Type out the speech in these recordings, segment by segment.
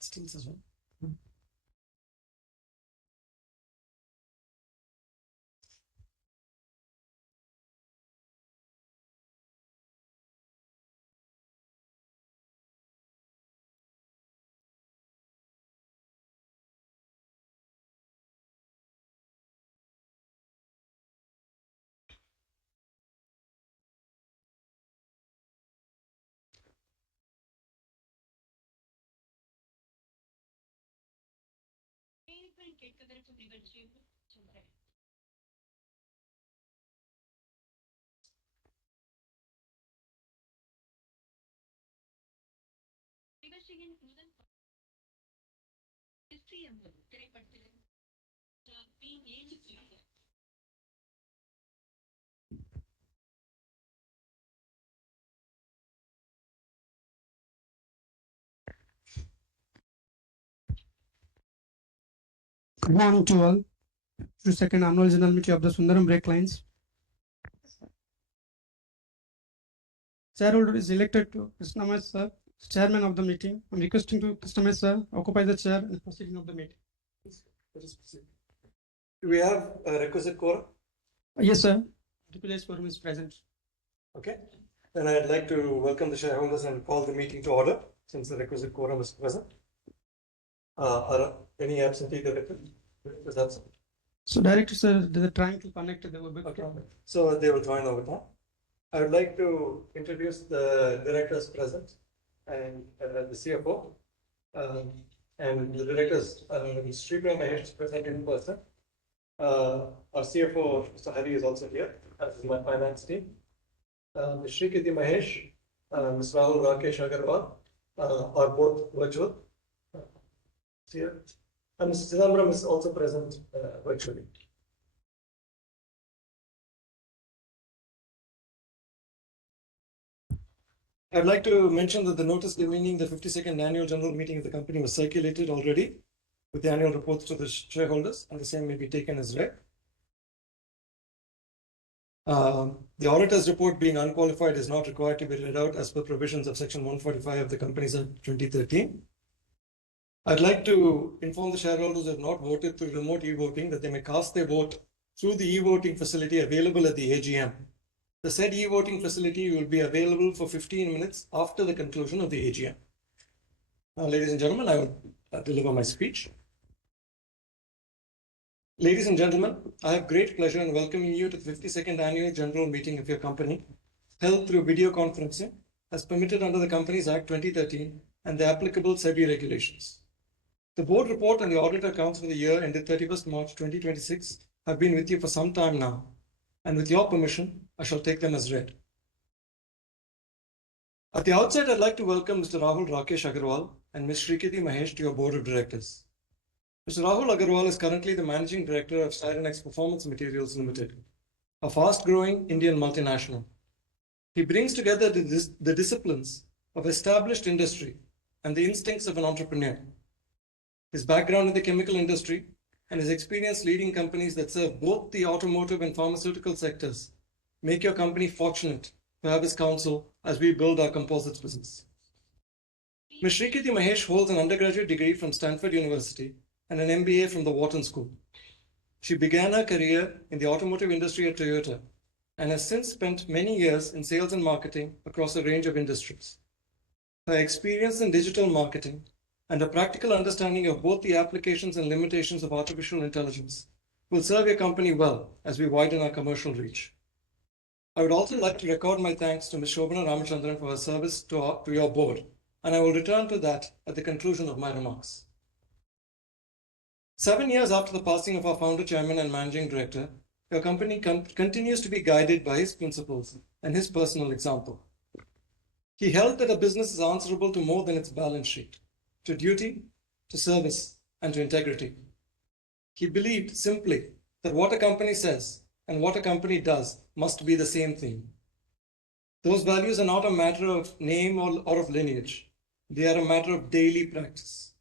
Stills as well. Good morning to all. To second annual general meeting of the Sundaram Brake Lines. Shareholder is elected to Krishnamay sir, chairman of the meeting. I'm requesting to Krishnamay sir occupy the chair in the proceeding of the meeting. Do we have a requisite quorum? Yes, sir. Requisite quorum is present. Okay. Then I'd like to welcome the shareholders and call the meeting to order since the requisite quorum is present. Are any absentee directors? Is absent? So, director sir, they're trying to connect to the web. Okay. So they will join over time. I would like to introduce the directors present and the CFO. And the directors, Sriprem Mahesh present in person. Our CFO, Mr. Hari, is also here, as is my finance team. Ms. Shrikiti Mahesh, Ms. Rahul Rakesh Agarwal are both virtual. Here. And Mr. Chidambaram is also present virtually. I'd like to mention that the notice convening the 52nd annual general meeting of the company was circulated already with the annual reports to the shareholders, and the same may be taken as read. The auditor's report being unqualified is not required to be read out as per provisions of section 145 of the Companies Act 2013. I'd like to inform the shareholders who have not voted through remote e-voting that they may cast their vote through the e-voting facility available at the AGM. The said e-voting facility will be available for 15 minutes after the conclusion of the AGM. Now, ladies and gentlemen, I will deliver my speech. Ladies and gentlemen, I have great pleasure in welcoming you to the 52nd annual general meeting of your company, held through video conferencing as permitted under the Companies Act 2013 and the applicable SEBI regulations. The board report and the audit accounts for the year ended 31st March 2026 have been with you for some time now, and with your permission, I shall take them as read. At the outset, I'd like to welcome Mr. Rahul Rakesh Agarwal and Ms. Shrikiti Mahesh to your board of directors. Mr. Rahul Agarwal is currently the managing director of Styrenex Performance Materials Limited, a fast-growing Indian multinational. He brings together the disciplines of established industry and the instincts of an entrepreneur. His background in the chemical industry and his experience leading companies that serve both the automotive and pharmaceutical sectors make your company fortunate to have his counsel as we build our composites business. Ms. Shrikiti Mahesh holds an undergraduate degree from Stanford University and an MBA from the Wharton School. She began her career in the automotive industry at Toyota and has since spent many years in sales and marketing across a range of industries. Her experience in digital marketing and a practical understanding of both the applications and limitations of artificial intelligence will serve your company well as we widen our commercial reach. I would also like to record my thanks to Ms. Shobhana Ramachandran for her service to your board, and I will return to that at the conclusion of my remarks. 7 years after the passing of our founder, chairman, and managing director, your company continues to be guided by his principles and his personal example. He held that a business is answerable to more than its balance sheet, to duty, to service, and to integrity. He believed simply that what a company says and what a company does must be the same thing. Those values are not a matter of name or of lineage. They are a matter of daily practice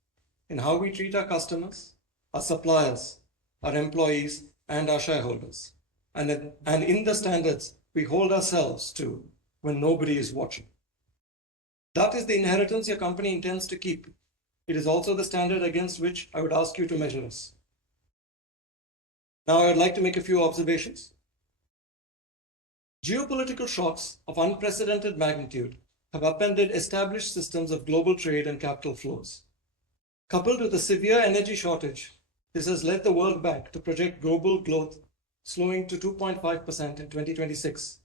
in how we treat our customers, our suppliers, our employees, and our shareholders, and in the standards we hold ourselves to when nobody is watching. That is the inheritance your company intends to keep It is also the standard against which I would ask you to measure us. Now, I would like to make a few observations. Geopolitical shocks of unprecedented magnitude have upended established systems of global trade and capital flows. Coupled with a severe energy shortage, this has led the World Bank to project global growth slowing to 2.5% in 2026,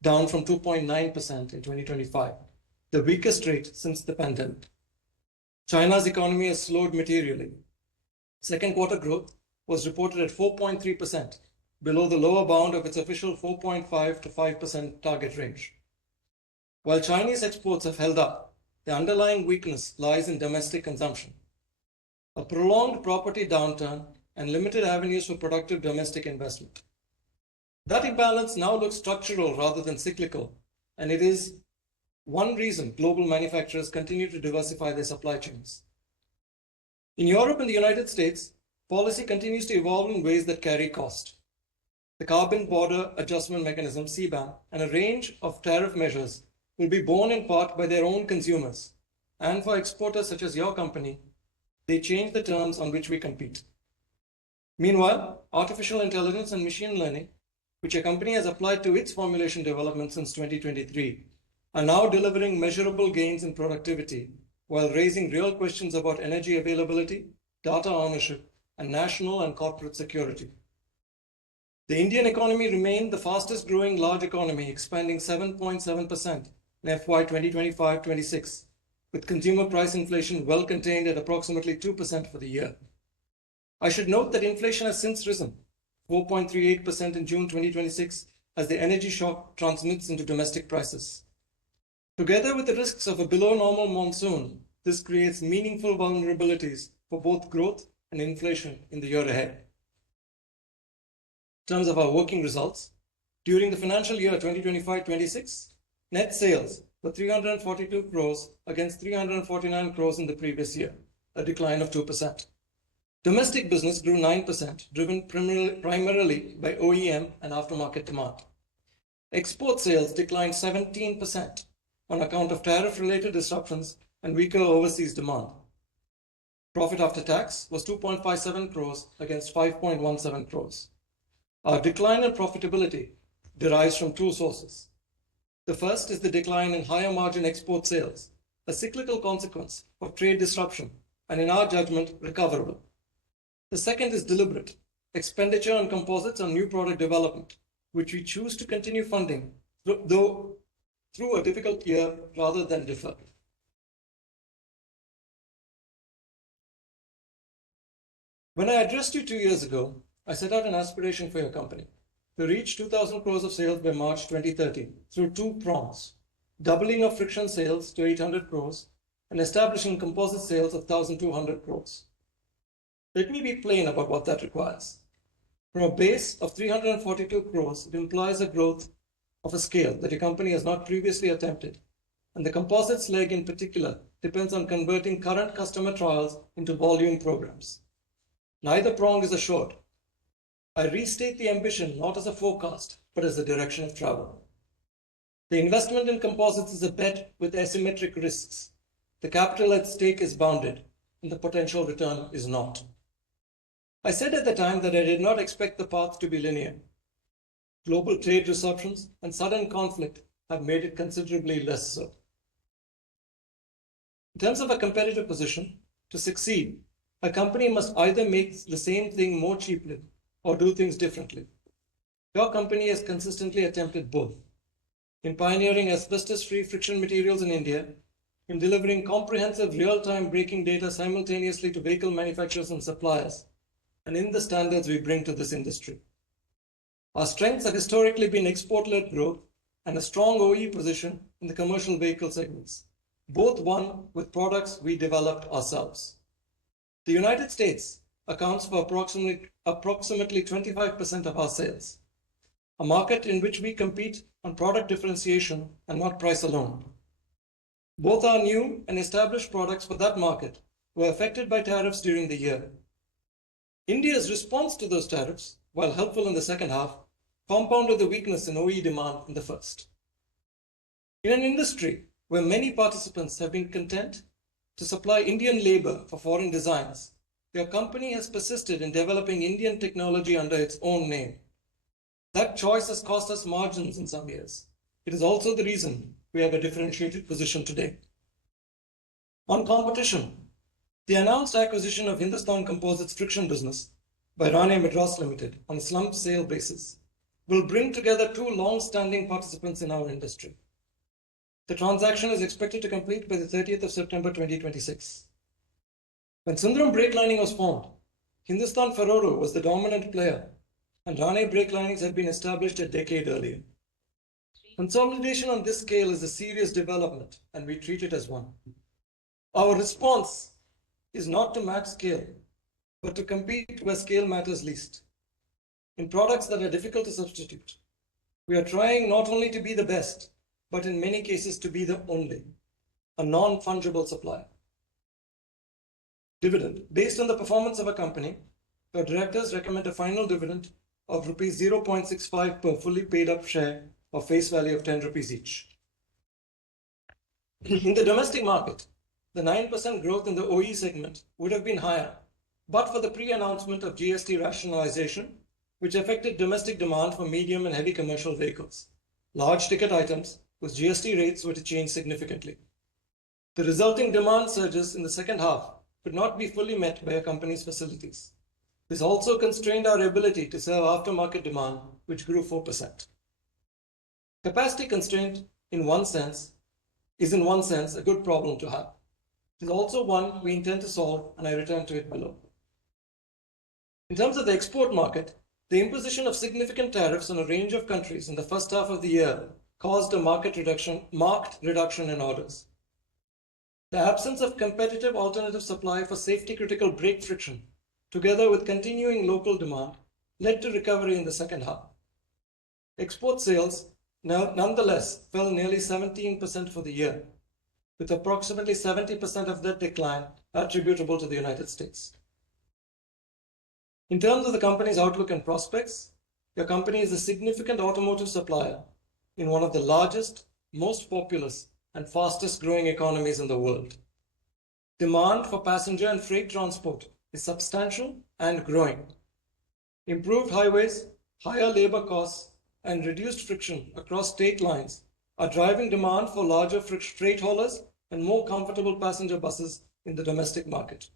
down from 2.9% in 2025, the weakest rate since the pandemic. China's economy has slowed materially. Second quarter growth was reported at 4.3%, below the lower bound of its official 4.5 to 5% target range. While Chinese exports have held up, the underlying weakness lies in domestic consumption. A prolonged property downturn and limited avenues for productive domestic investment. That imbalance now looks structural rather than cyclical, and it is one reason global manufacturers continue to diversify their supply chains. In Europe and the United States, policy continues to evolve in ways that carry cost. The Carbon Border Adjustment Mechanism, CBAM, and a range of tariff measures will be borne in part by their own consumers. And for exporters such as your company, they change the terms on which we compete. Meanwhile, artificial intelligence and machine learning, which a company has applied to its formulation development since 2023, are now delivering measurable gains in productivity while raising real questions about energy availability, data ownership, and national and corporate security. The Indian economy remained the fastest growing large economy, expanding 7.7% in FY 2025-26, with consumer price inflation well contained at approximately 2% for the year. I should note that inflation has since risen 4.38% in June 2026 as the energy shock transmits into domestic prices. Together with the risks of a below normal monsoon, this creates meaningful vulnerabilities for both growth and inflation in the year ahead. In terms of our working results, during the financial year 2025-26, net sales were 342 crores against 349 crores in the previous year, a decline of 2%. Domestic business grew 9%, driven primarily by OEM and aftermarket demand. Export sales declined 17% on account of tariff-related disruptions and weaker overseas demand. Profit after tax was 2.57 crores against 5.17 crores. Our decline in profitability derives from two sources. The first is the decline in higher margin export sales, a cyclical consequence of trade disruption and, in our judgment, recoverable. The second is deliberate, expenditure on composites on new product development, which we choose to continue funding, though through a difficult year rather than defer. When I addressed you 2 years ago, I set out an aspiration for your company to reach 2,000 crores of sales by March 2030 through two prongs, doubling of friction sales to 800 crores and establishing composite sales of 1,200 crores. Let me be plain about what that requires. From a base of 342 crores, it implies a growth of a scale that your company has not previously attempted, and the composites leg in particular depends on converting current customer trials into volume programs. Neither prong is assured. I restate the ambition not as a forecast, but as a direction of travel. The investment in composites is a bet with asymmetric risks. The capital at stake is bounded, and the potential return is not. I said at the time that I did not expect the path to be linear. Global trade disruptions and sudden conflict have made it considerably less so. In terms of a competitive position, to succeed, a company must either make the same thing more cheaply or do things differently. Your company has consistently attempted both. In pioneering asbestos-free friction materials in India, in delivering comprehensive real-time braking data simultaneously to vehicle manufacturers and suppliers, and in the standards we bring to this industry. Our strengths have historically been export-led growth and a strong OE position in the commercial vehicle segments, both won with products we developed ourselves. The United States accounts for approximately 25% of our sales, a market in which we compete on product differentiation and not price alone. Both our new and established products for that market were affected by tariffs during the year. India's response to those tariffs, while helpful in the second half, compounded the weakness in OE demand in the first. In an industry where many participants have been content to supply Indian labor for foreign designs, your company has persisted in developing Indian technology under its own name. That choice has cost us margins in some years. It is also the reason we have a differentiated position today. On competition, the announced acquisition of Hindustan Composites friction business by Rane Madras Limited on a slump sale basis will bring together two long-standing participants in our industry. The transaction is expected to complete by the 30th of September 2026. When Sundaram Brake Lining was formed, Hindustan Ferroro was the dominant player, and Rane Brake Linings had been established a decade earlier. Consolidation on this scale is a serious development, and we treat it as one. Our response is not to match scale, but to compete where scale matters least. In products that are difficult to substitute, we are trying not only to be the best, but in many cases to be the only, a non-fungible supplier. Dividend. Based on the performance of a company, your directors recommend a final dividend of rupees 0.65 per fully paid up share of face value of 10 rupees each. In the domestic market, the 9% growth in the OE segment would have been higher, but for the pre-announcement of GST rationalization, which affected domestic demand for medium and heavy commercial vehicles, large ticket items whose GST rates were to change significantly. The resulting demand surges in the second half could not be fully met by a company's facilities. This also constrained our ability to serve aftermarket demand, which grew 4%. Capacity constraint, is in one sense a good problem to have. It is also one we intend to solve, and I return to it below. In terms of the export market, the imposition of significant tariffs on a range of countries in the first half of the year caused a marked reduction in orders. The absence of competitive alternative supply for safety-critical brake friction, together with continuing local demand, led to recovery in the second half. Export sales nonetheless fell nearly 17% for the year, with approximately 70% of that decline attributable to the United States. In terms of the company's outlook and prospects, your company is a significant automotive supplier in one of the largest, most populous, and fastest growing economies in the world. Demand for passenger and freight transport is substantial and growing. Improved highways, higher labor costs, and reduced friction across state lines are driving demand for larger freight haulers and more comfortable passenger buses in the domestic market.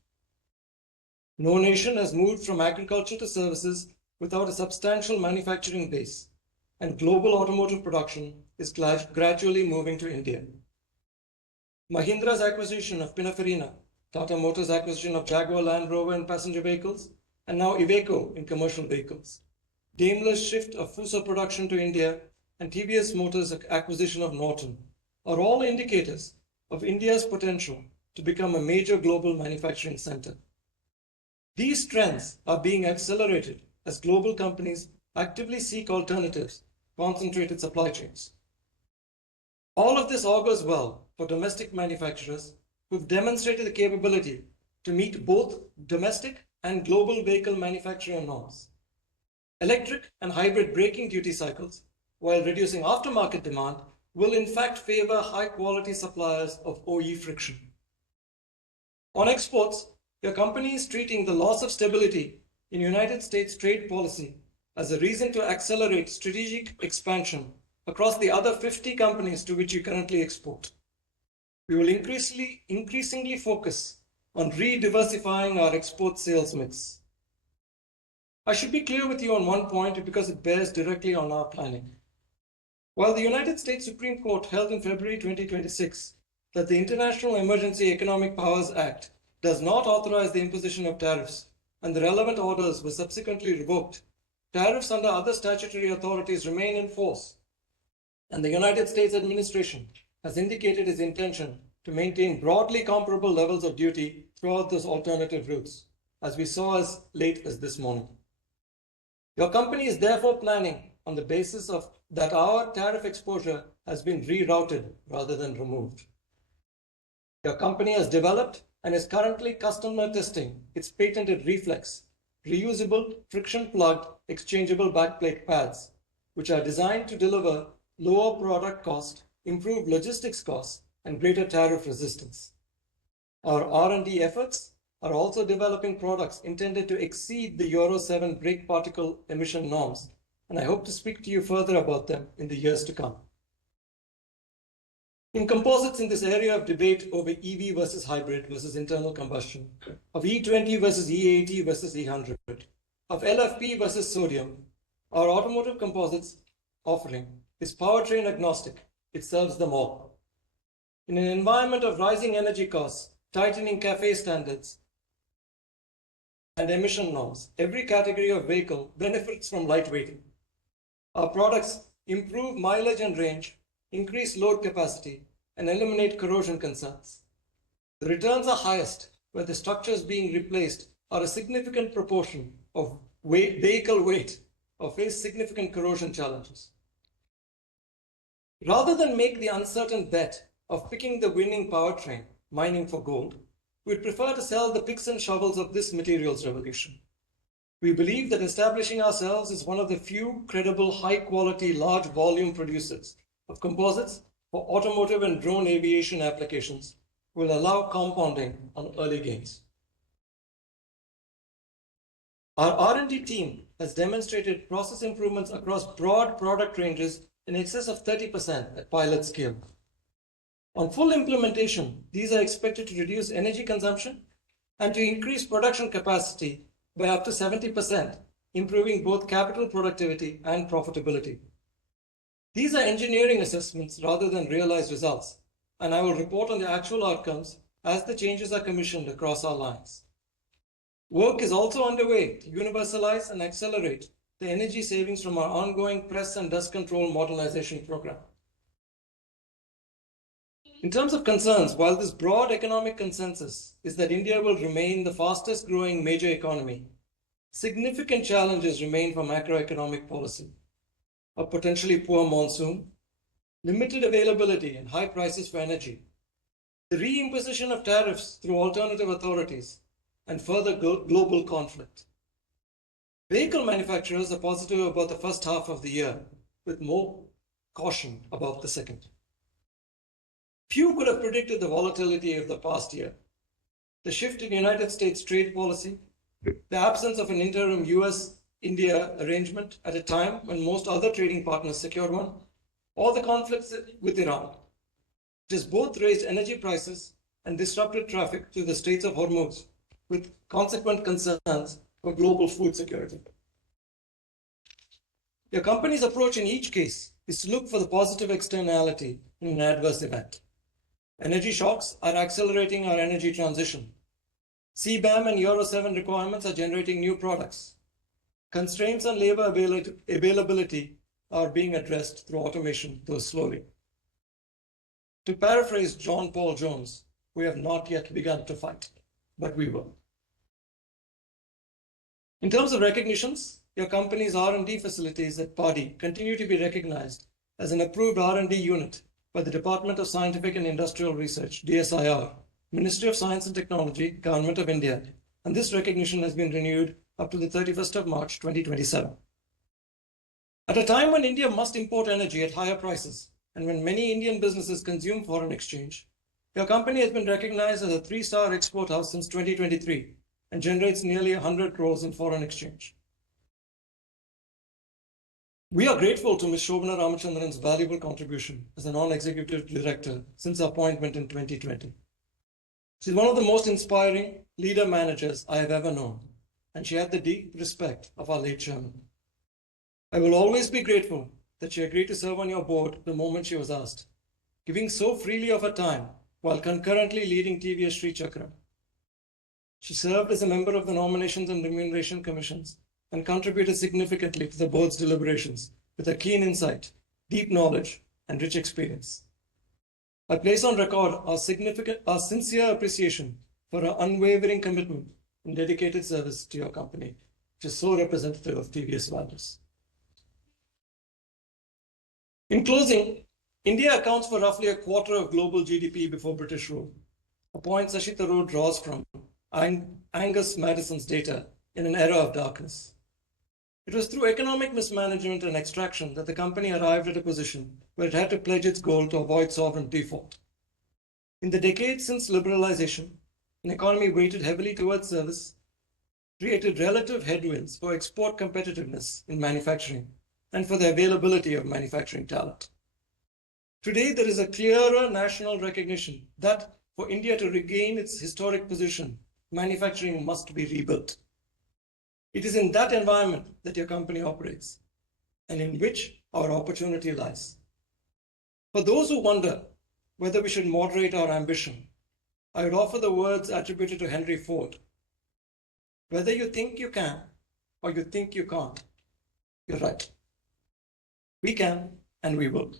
No nation has moved from agriculture to services without a substantial manufacturing base, and global automotive production is gradually moving to India. Mahindra's acquisition of Pininfarina, Tata Motors' acquisition of Jaguar Land Rover in passenger vehicles, and now Iveco in commercial vehicles, Daimler's shift of Fuso production to India, and TVS Motors' acquisition of Norton are all indicators of India's potential to become a major global manufacturing center. These trends are being accelerated as global companies actively seek alternatives, concentrated supply chains. All of this augurs well for domestic manufacturers who've demonstrated the capability to meet both domestic and global vehicle manufacturer norms. Electric and hybrid braking duty cycles, while reducing aftermarket demand, will in fact favor high-quality suppliers of OE friction. On exports, your company is treating the loss of stability in United States trade policy as a reason to accelerate strategic expansion across the other 50 companies to which you currently export. We will increasingly focus on re-diversifying our export sales mix. I should be clear with you on one point because it bears directly on our planning. While the United States Supreme Court held in February 2026 that the International Emergency Economic Powers Act does not authorize the imposition of tariffs, and the relevant orders were subsequently revoked, tariffs under other statutory authorities remain in force, and the United States administration has indicated its intention to maintain broadly comparable levels of duty throughout those alternative routes, as we saw as late as this morning. Your company is therefore planning on the basis of that our tariff exposure has been rerouted rather than removed. Your company has developed and is currently customer testing its patented Reflex, reusable, friction-plugged, exchangeable backplate pads, which are designed to deliver lower product cost, improved logistics costs, and greater tariff resistance. Our R&D efforts are also developing products intended to exceed the Euro 7 brake particle emission norms, and I hope to speak to you further about them in the years to come. In composites, in this area of debate over EV versus hybrid versus internal combustion, of E20 versus E80 versus E100, of LFP versus sodium, our automotive composites offering is powertrain agnostic. It serves them all. In an environment of rising energy costs, tightening CAFE standards, and emission norms, every category of vehicle benefits from lightweighting. Our products improve mileage and range, increase load capacity, and eliminate corrosion concerns. The returns are highest where the structures being replaced are a significant proportion of vehicle weight or face significant corrosion challenges. Rather than make the uncertain bet of picking the winning powertrain, mining for gold, we'd prefer to sell the picks and shovels of this materials revolution. We believe that establishing ourselves as one of the few credible, high-quality, large volume producers of composites for automotive and drone aviation applications will allow compounding on early gains. Our R&D team has demonstrated process improvements across broad product ranges in excess of 30% at pilot scale. On full implementation, these are expected to reduce energy consumption and to increase production capacity by up to 70%, improving both capital productivity and profitability. These are engineering assessments rather than realized results, and I will report on the actual outcomes as the changes are commissioned across our lines. Work is also underway to universalize and accelerate the energy savings from our ongoing press and dust control modernization program. In terms of concerns, while this broad economic consensus is that India will remain the fastest growing major economy, significant challenges remain for macroeconomic policy. A potentially poor monsoon, limited availability and high prices for energy, the reimposition of tariffs through alternative authorities, and further global conflict. Vehicle manufacturers are positive about the first half of the year, with more caution about the second. Few could have predicted the volatility of the past year. The shift in United States trade policy, the absence of an interim US-India arrangement at a time when most other trading partners secured one, or the conflicts with Iran. It has both raised energy prices and disrupted traffic through the Straits of Hormuz, with consequent concerns for global food security. Your company's approach in each case is to look for the positive externality in an adverse event. Energy shocks are accelerating our energy transition. CBAM and Euro 7 requirements are generating new products. Constraints on labor availability are being addressed through automation, though slowly. To paraphrase John Paul Jones, we have not yet begun to fight, but we will. In terms of recognitions, your company's R&D facilities at Padi continue to be recognized as an approved R&D unit by the Department of Scientific and Industrial Research, DSIR, Ministry of Science and Technology, Government of India, and this recognition has been renewed up to the 31st of March 2027. At a time when India must import energy at higher prices, and when many Indian businesses consume foreign exchange, your company has been recognized as a 3-star export house since 2023 and generates nearly 100 crores in foreign exchange. We are grateful to Ms. Shobhana Ramachandran's valuable contribution as a non-executive director since her appointment in 2020. She's one of the most inspiring leader managers I have ever known, and she had the deep respect of our late chairman. I will always be grateful that she agreed to serve on your board the moment she was asked, giving so freely of her time while concurrently leading TVS Sri Chakra. She served as a member of the Nominations and Remuneration Commissions and contributed significantly to the board's deliberations with a keen insight, deep knowledge, and rich experience. I place on record our sincere appreciation for her unwavering commitment and dedicated service to your company, which is so representative of TVS values. In closing, India accounts for roughly a quarter of global GDP before British rule, a point Sashi Tharoor draws from Angus Madison's data in an era of darkness. It was through economic mismanagement and extraction that the company arrived at a position where it had to pledge its goal to avoid sovereign default. In the decades since liberalization, an economy weighted heavily towards service, created relative headwinds for export competitiveness in manufacturing and for the availability of manufacturing talent. Today, there is a clearer national recognition that for India to regain its historic position, manufacturing must be rebuilt. It is in that environment that your company operates and in which our opportunity lies. For those who wonder whether we should moderate our ambition, I would offer the words attributed to Henry Ford. Whether you think you can or you think you can't, you're right. We can and we will.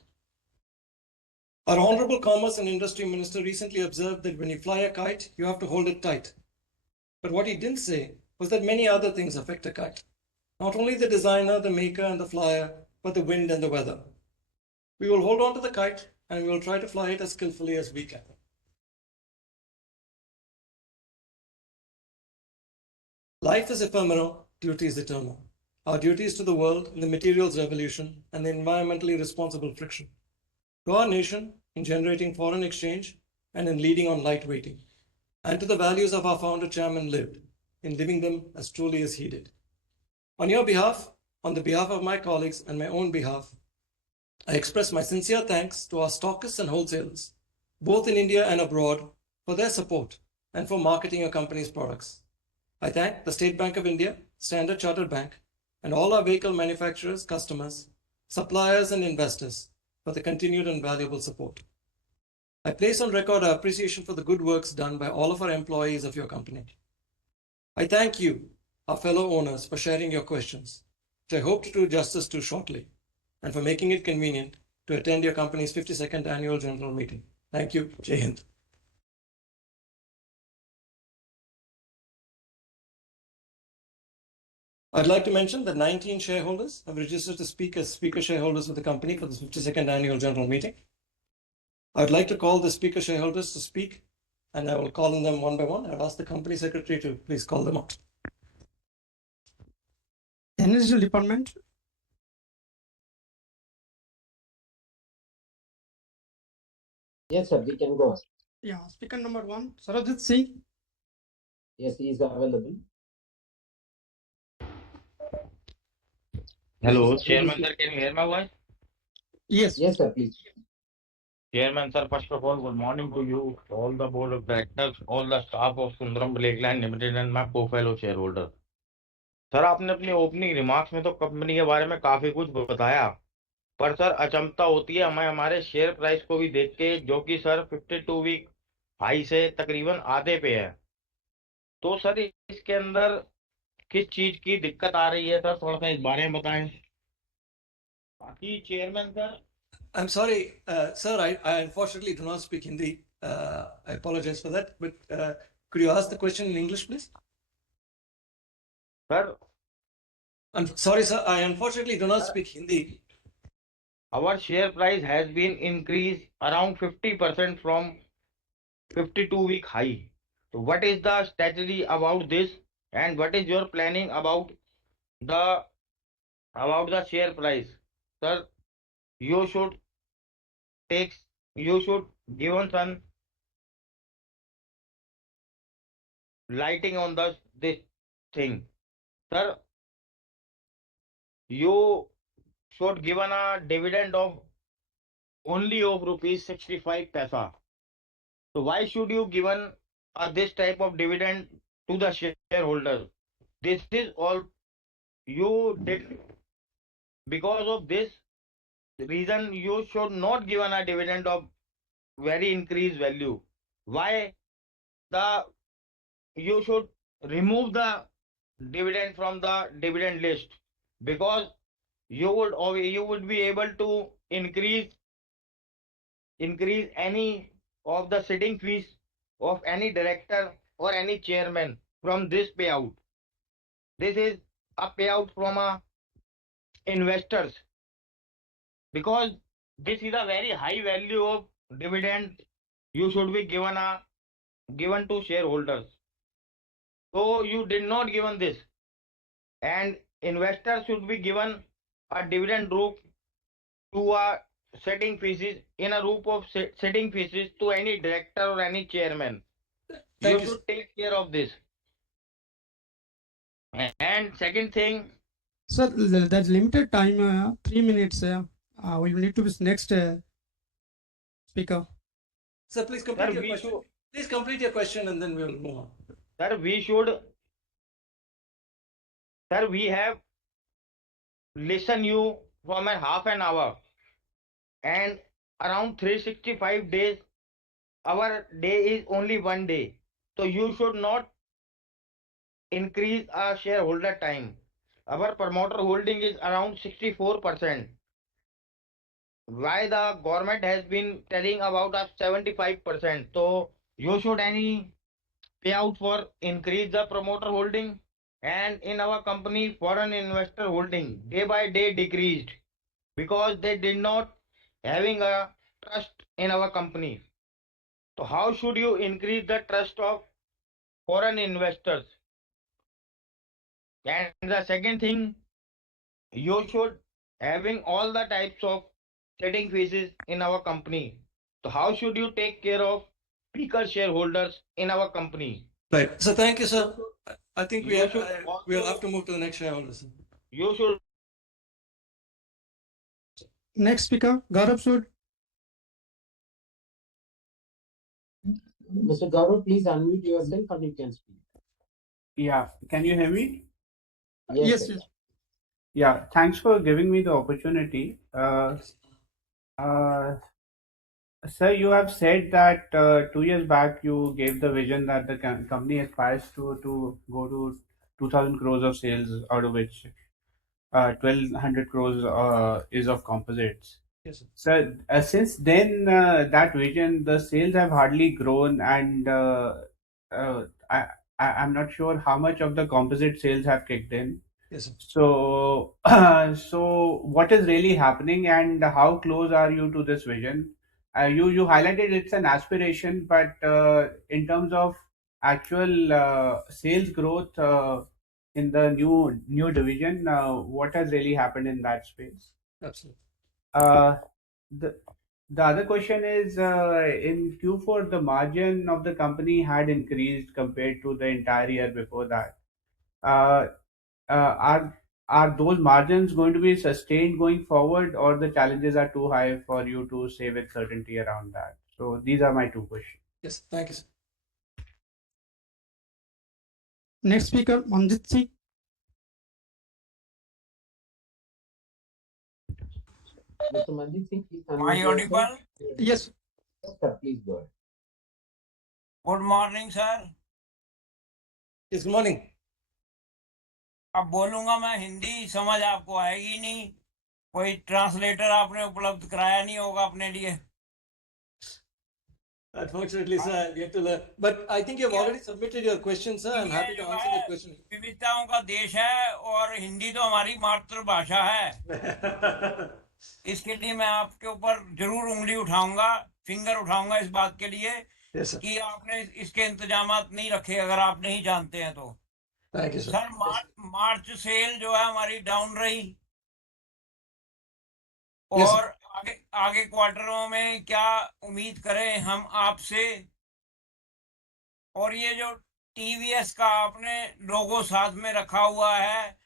Our Honorable Commerce and Industry Minister recently observed that when you fly a kite, you have to hold it tight. But what he didn't say was that many other things affect a kite. Not only the designer, the maker, and the flyer, but the wind and the weather. We will hold on to the kite and we will try to fly it as skillfully as we can. Life is ephemeral, duty is eternal. Our duty is to the world in the materials revolution and the environmentally responsible friction. To our nation in generating foreign exchange and in leading on lightweighting. And to the values of our founder chairman lived, in living them as truly as he did. On your behalf, on the behalf of my colleagues and my own behalf, I express my sincere thanks to our stockists and wholesalers, both in India and abroad, for their support and for marketing your company's products. I thank the State Bank of India, Standard Chartered Bank, and all our vehicle manufacturers, customers, suppliers, and investors for the continued and valuable support. I place on record our appreciation for the good works done by all of our employees of your company. I thank you, our fellow owners, for sharing your questions, which I hope to do justice to shortly, and for making it convenient to attend your company's 52nd annual general meeting. Thank you. Jai Hind. I'd like to mention that 19 shareholders have registered to speak as speaker shareholders of the company for the 52nd annual general meeting. I'd like to call the speaker shareholders to speak, and I will call on them one by one. I'll ask the company secretary to please call them out. Energy Department, Yes, sir, we can go on. yeah, speaker number 1, Sarojit Singh. Yes, he is available. Hello, Sir, Chairman please- sir, can you hear my voice? Yes. Yes, sir, please. Chairman sir, first of all, good morning to you, all the board of directors, all the staff of Sundaram Blakeland Limited and my co-fellow shareholder. Sir आपने अपनी opening remarks में तो company के बारे में काफी कुछ बताया, पर सर अचंभता होती है हमें हमारे शेयर प्राइस को भी देख के, जो कि सर 52 वीक हाई से तकरीबन आधे पे है। तो सर इसके अंदर किस चीज की दिक्कत आ रही है सर, थोड़ा सा इस बारे में बताएं। बाकी chairman sir, I'm sorry, sir, I unfortunately do not speak Hindi. I apologize for that, but could you ask the question in English, please? sir, I'm sorry, sir, I unfortunately do not speak Hindi. our share price has been increased around 50% from 52-week high. So what is the strategy about this, and what is your planning the about the share price? Sir, you should take you should give us some lighting on this thing. Sir, you should given a dividend of only of rupees 65 paisa. So why should you given this type of dividend to the shareholder? This is all you did. Because of this reason, you should not given a dividend of very increased value. Why the you should remove the dividend from the dividend list? Because you would be able to increase any of the sitting fees of any director or any chairman from this payout. This is a payout from a investors, because this is a very high value of dividend you should be given to shareholders. So you did not given this, and investors should be given a dividend group to a setting fees in a group of setting fees to any director or any chairman. Thank You you. should take care of this. And second thing, Sir, there's limited time, 3 minutes. We will need to be next speaker. Sir, please complete sir, your question. Please complete your question and then we'll move on. sir, we should, sir, we have listen you from a half an hour and around 365 days. Our day is only one day, so you should not increase our shareholder time. Our promoter holding is around 64%. Why the government has been telling about us 75%? So you should any payout for increase the promoter holding. And in our company, foreign investor holding day by day decreased because they did not having a trust in our company. So how should you increase the trust of foreign investors? And the second thing, you should having all the types of setting fees in our company. So how should you take care of weaker shareholders in our company? Right. So thank you, sir. I think You should we'll also have to move to the next shareholder, sir. you should Next speaker, Gaurav Sood. Mr. Gaurav, please unmute yourself and you can speak. Yeah, can you hear me? Yes, sir. yes. Yeah, thanks for giving me the opportunity. Sir, you have said that 2 years back you gave the vision that the company aspires to go to 2,000 crores of sales, out of which 1,200 crores is of composites. Yes, sir. So since then, that vision, the sales have hardly grown, and uh, I, I'm not sure how much of the composite sales have kicked in. Yes, sir. So, so what is really happening, and how close are you to this vision? You highlighted it's an aspiration, but in terms of actual sales growth in the new division, what has really happened in that space? Absolutely. Uh, the the other question is, in Q4, the margin of the company had increased compared to the entire year before that. Uh, uh, are are those margins going to be sustained going forward, or the challenges are too high for you to say with certainty around that? So these are my two questions. Yes, thank you, sir. Next speaker, Manjit Singh. Mr. Manjit Singh, please Am unmute I yourself. audible? Yes. Yes, sir, please go ahead. Good morning sir. Yes, good morning. अब बोलूंगा मैं, हिंदी समझ आपको आएगी नहीं, कोई translator आपने उपलब्ध कराया नहीं होगा अपने लिए। Unfortunately, sir, we have to learn. But I think you've already submitted your question, sir. I'm happy to जो answer है that question. विविधताओं का देश है और हिंदी तो हमारी मातृभाषा है। इसके लिए मैं आपके ऊपर जरूर उंगली उठाऊंगा, फिंगर उठाऊंगा इस बात के लिए Yes, sir. कि आपने इसके इंतजामात नहीं रखे, अगर आप नहीं जानते हैं तो। Thank you, sir. Sir March sale जो है हमारी डाउन रही, Yes, sir. और आगे क्वार्टरों में क्या उम्मीद करें हम आपसे। और ये जो टीवीएस का आपने लोगो साथ में रखा हुआ है,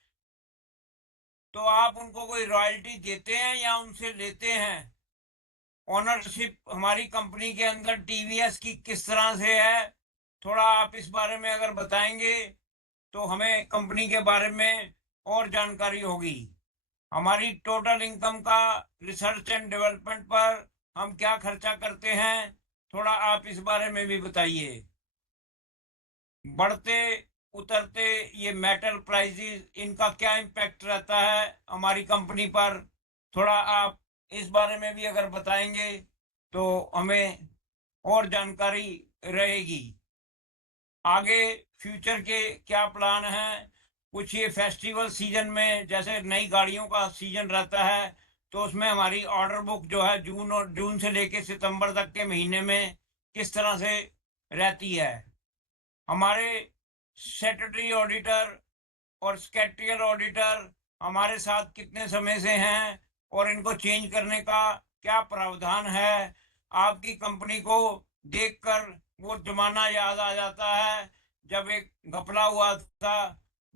तो आप उनको कोई रॉयल्टी देते हैं या उनसे लेते हैं? ओनरशिप हमारी कंपनी के अंदर टीवीएस की किस तरह से है, थोड़ा आप इस बारे में अगर बताएंगे तो हमें कंपनी के बारे में और जानकारी होगी। हमारी टोटल इनकम का रिसर्च एंड डेवलपमेंट पर हम क्या खर्चा करते हैं, थोड़ा आप इस बारे में भी बताइए। बढ़ते उतरते ये मेटल प्राइसेस, इनका क्या इम्पैक्ट रहता है हमारी कंपनी पर, थोड़ा आप इस बारे में भी अगर बताएंगे तो हमें और जानकारी रहेगी। आगे फ्यूचर के क्या प्लान हैं? कुछ ये फेस्टिवल सीजन में, जैसे नई गाड़ियों का सीजन रहता है, तो उसमें हमारी ऑर्डर बुक जो है जून से लेके सितंबर तक के महीने में किस तरह से रहती है। हमारे स्टैट्यूटरी ऑडिटर और स्कैट्रियल ऑडिटर हमारे साथ कितने समय से हैं और इनको चेंज करने का क्या प्रावधान है? आपकी कंपनी को देखकर वो जमाना याद आ जाता है जब एक घपला हुआ था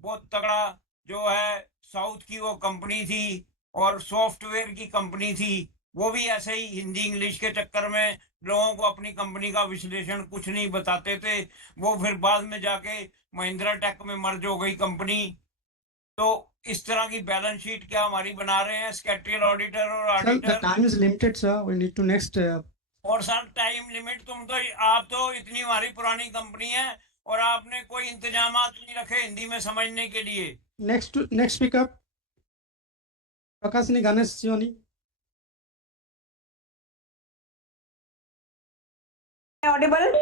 बहुत तगड़ा, जो है साउथ की वो कंपनी थी और सॉफ्टवेयर की कंपनी थी। वो भी ऐसे ही हिंदी इंग्लिश के चक्कर में लोगों को अपनी कंपनी का विश्लेषण कुछ नहीं बताते थे। वो फिर बाद में जाके महिंद्रा टेक में मर्ज हो गई कंपनी। तो इस तरह की बैलेंस शीट क्या हमारी बना रहे हैं स्कैट्रियल ऑडिटर और Sir, the auditor? time is limited, sir. We need to next. और सर टाइम लिमिट, आप तो इतनी हमारी पुरानी कंपनी है और आपने कोई इंतजामात नहीं रखे हिंदी में समझने के लिए। Next speaker, Prakashini Ganesh Sioni. Audible?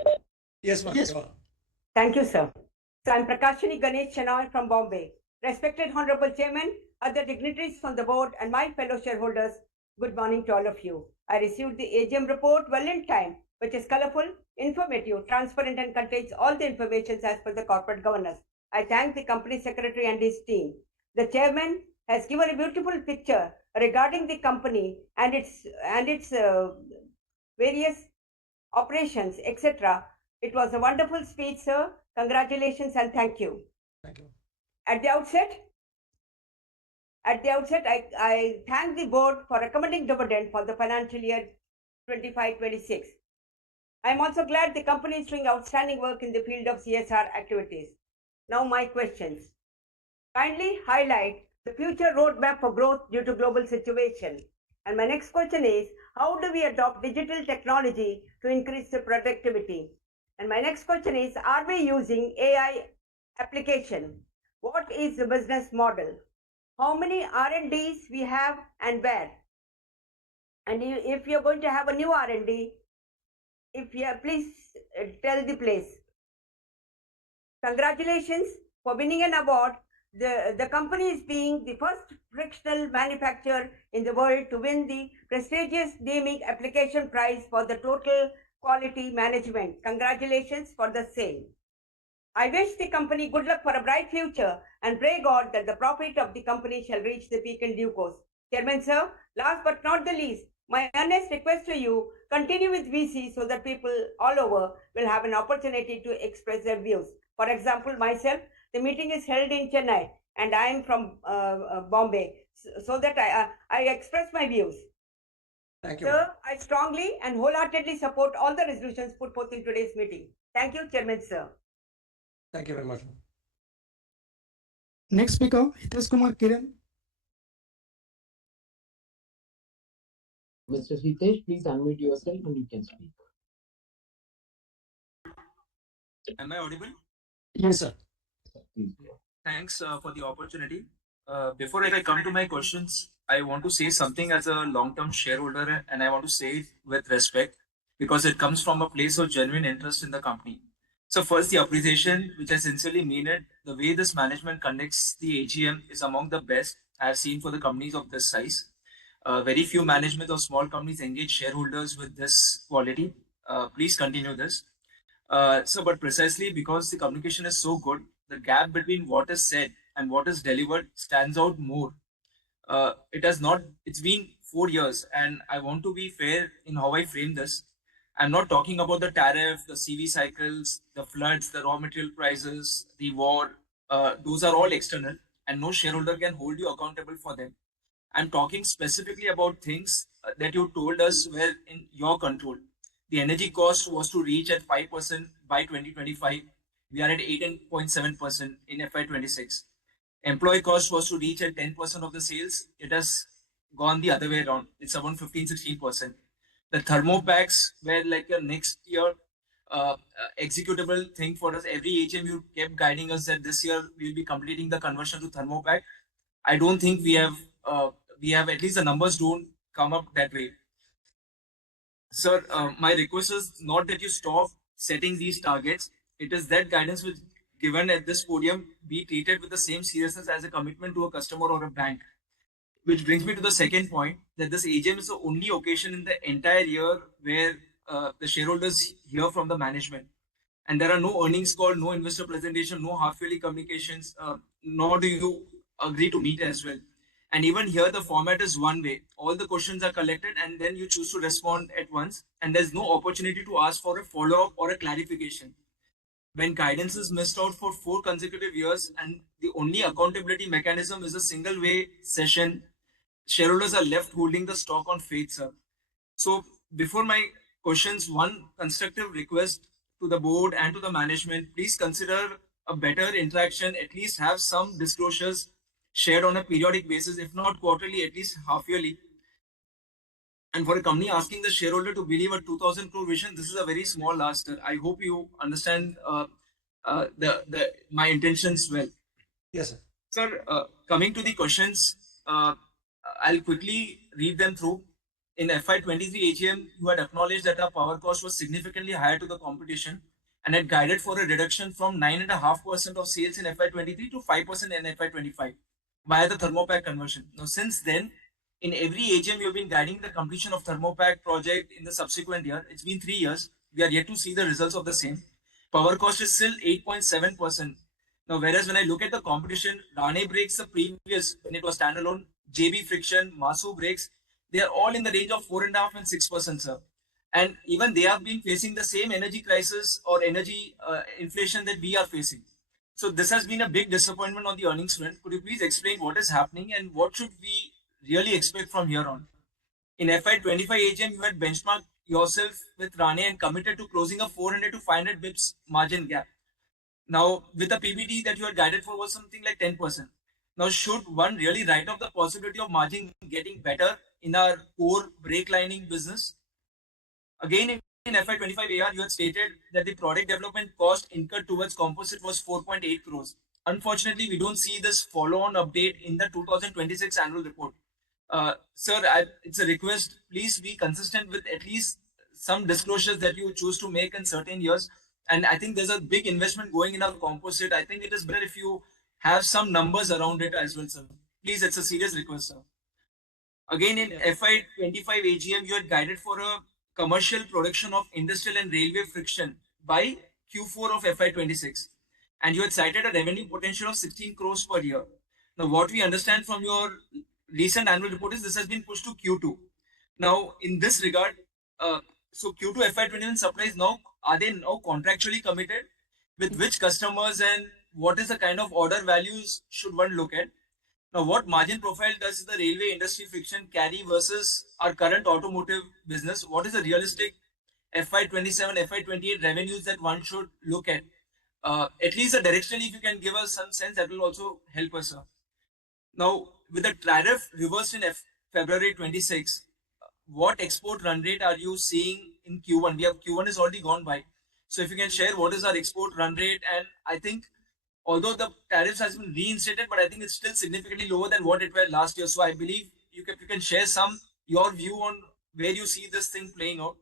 Yes, ma'am. Yes. you are. Thank you, sir. So I'm Prakashini Ganesh Chenoy from Bombay. Respected Honorable Chairman, other dignitaries from the board, and my fellow shareholders, good morning to all of you. I received the AGM report well in time, which is colorful, informative, transparent, and contains all the information as per the corporate governance. I thank the company secretary and his team. The chairman has given a beautiful picture regarding the company and its various operations, etc. It was a wonderful speech, sir. Congratulations and thank you. Thank you. At the outset, I thank the board for recommending dividend for the financial year 25-26. I am also glad the company is doing outstanding work in the field of CSR activities. Now my questions. Kindly highlight the future roadmap for growth due to global situation. And my next question is, how do we adopt digital technology to increase the productivity? And my next question is, are we using AI application? What is the business model? How many R&Ds we have and where? And if you're going to have a new R&D, please tell the place. Congratulations for winning an award. The company is being the first frictional manufacturer in the world to win the prestigious naming application prize for the total quality management. Congratulations for the same. I wish the company good luck for a bright future and pray God that the profit of the company shall reach the peak in due course. Chairman, sir, last but not the least, my earnest request to you, continue with VC so that people all over will have an opportunity to express their views. For example, myself, the meeting is held in Chennai and I am from Bombay, so that I express my views. Thank you. Sir, I strongly and wholeheartedly support all the resolutions put forth in today's meeting. Thank you, Chairman, sir. Thank you very much. Next speaker, Hitesh Kumar Kiran. Mr. Hitesh, please unmute yourself and you can speak. Am I audible? Yes, sir. Please go. Thanks for the opportunity. Before I come to my questions, I want to say something as a long-term shareholder, and I want to say it with respect because it comes from a place of genuine interest in the company. So first, the appreciation, which I sincerely mean it, the way this management conducts the AGM is among the best I have seen for the companies of this size. Very few management of small companies engage shareholders with this quality. Please continue this. But precisely because the communication is so good, the gap between what is said and what is delivered stands out more. It's been 4 years, and I want to be fair in how I frame this. I'm not talking about the tariff, the CV cycles, the floods, the raw material prices, the war. Those are all external, and no shareholder can hold you accountable for them. I'm talking specifically about things that you told us were in your control. The energy cost was to reach at 5% by 2025. We are at 18.7% in FY26. Employee cost was to reach at 10% of the sales. It has gone the other way around. It's around 15-16%. The thermopacks were like a next year executable thing for us. Every HM you kept guiding us that this year we'll be completing the conversion to thermopack. I don't think we have at least the numbers don't come up that way. Sir, my request is not that you stop setting these targets. It is that guidance which given at this podium be treated with the same seriousness as a commitment to a customer or a bank. Which brings me to the second point, that this AGM is the only occasion in the entire year where the shareholders hear from the management. And there are no earnings call, no investor presentation, no half-yearly communications, nor do you agree to meet as well. And even here, the format is one way. All the questions are collected and then you choose to respond at once. And there's no opportunity to ask for a follow up or a clarification. When guidance is missed out for 4 consecutive years and the only accountability mechanism is a single way session, shareholders are left holding the stock on faith, sir. So, before my questions, one constructive request to the board and to the management, please consider a better interaction, at least have some disclosures shared on a periodic basis, if not quarterly, at least half yearly. And for a company asking the shareholder to believe a 2000 crore vision, this is a very small ask. I hope you understand my intentions well. Yes, sir. Sir, coming to the questions, I'll quickly read them through. In FY23 AGM, you had acknowledged that our power cost was significantly higher to the competition and had guided for a reduction from 9.5% of sales in FY23 to 5% in FY25 via the thermopack conversion. Now, since then, in every AGM, you've been guiding the completion of thermopack project in the subsequent year. It's been 3 years. We are yet to see the results of the same. Power cost is still 8.7%. Now, whereas when I look at the competition, Rane Brakes, the previous, when it was standalone, JB Friction, Masu Brakes, they are all in the range of 4.5 and 6%, sir. And even they have been facing the same energy crisis or energy inflation that we are facing. So this has been a big disappointment on the earnings front. Could you please explain what is happening and what should we really expect from here on? In FY25 AGM, you had benchmarked yourself with Rane and committed to closing a 400 to 500 bips margin gap. Now, with the PBT that you had guided for was something like 10%. Now, should one really write off the possibility of margin getting better in our core brake lining business? Again, in FY25 AR, you had stated that the product development cost incurred towards composite was 4.8 crores. Unfortunately, we don't see this follow-on update in the 2026 annual report. Sir, it's a request. Please be consistent with at least some disclosures that you choose to make in certain years. And I think there's a big investment going in our composite. I think it is better if you have some numbers around it as well, sir. Please, it's a serious request, sir. Again, in FY25 AGM, you had guided for a commercial production of industrial and railway friction by Q4 of FY26. And you had cited a revenue potential of 16 crores per year. Now, what we understand from your recent annual report is this has been pushed to Q2. Now, in this regard, so Q2 FY21 supplies now, are they now contractually committed? With which customers and what is the kind of order values should one look at? Now, what margin profile does the railway industry friction carry versus our current automotive business? What is the realistic FY27, FY28 revenues that one should look at? At least directionally, if you can give us some sense, that will also help us, sir. Now, with the tariff reversed in February 26, what export run rate are you seeing in Q1? Q1 is already gone by. So if you can share what is our export run rate, and I think although the tariffs has been reinstated, but I think it's still significantly lower than what it were last year. So I believe you can share your view on where you see this thing playing out.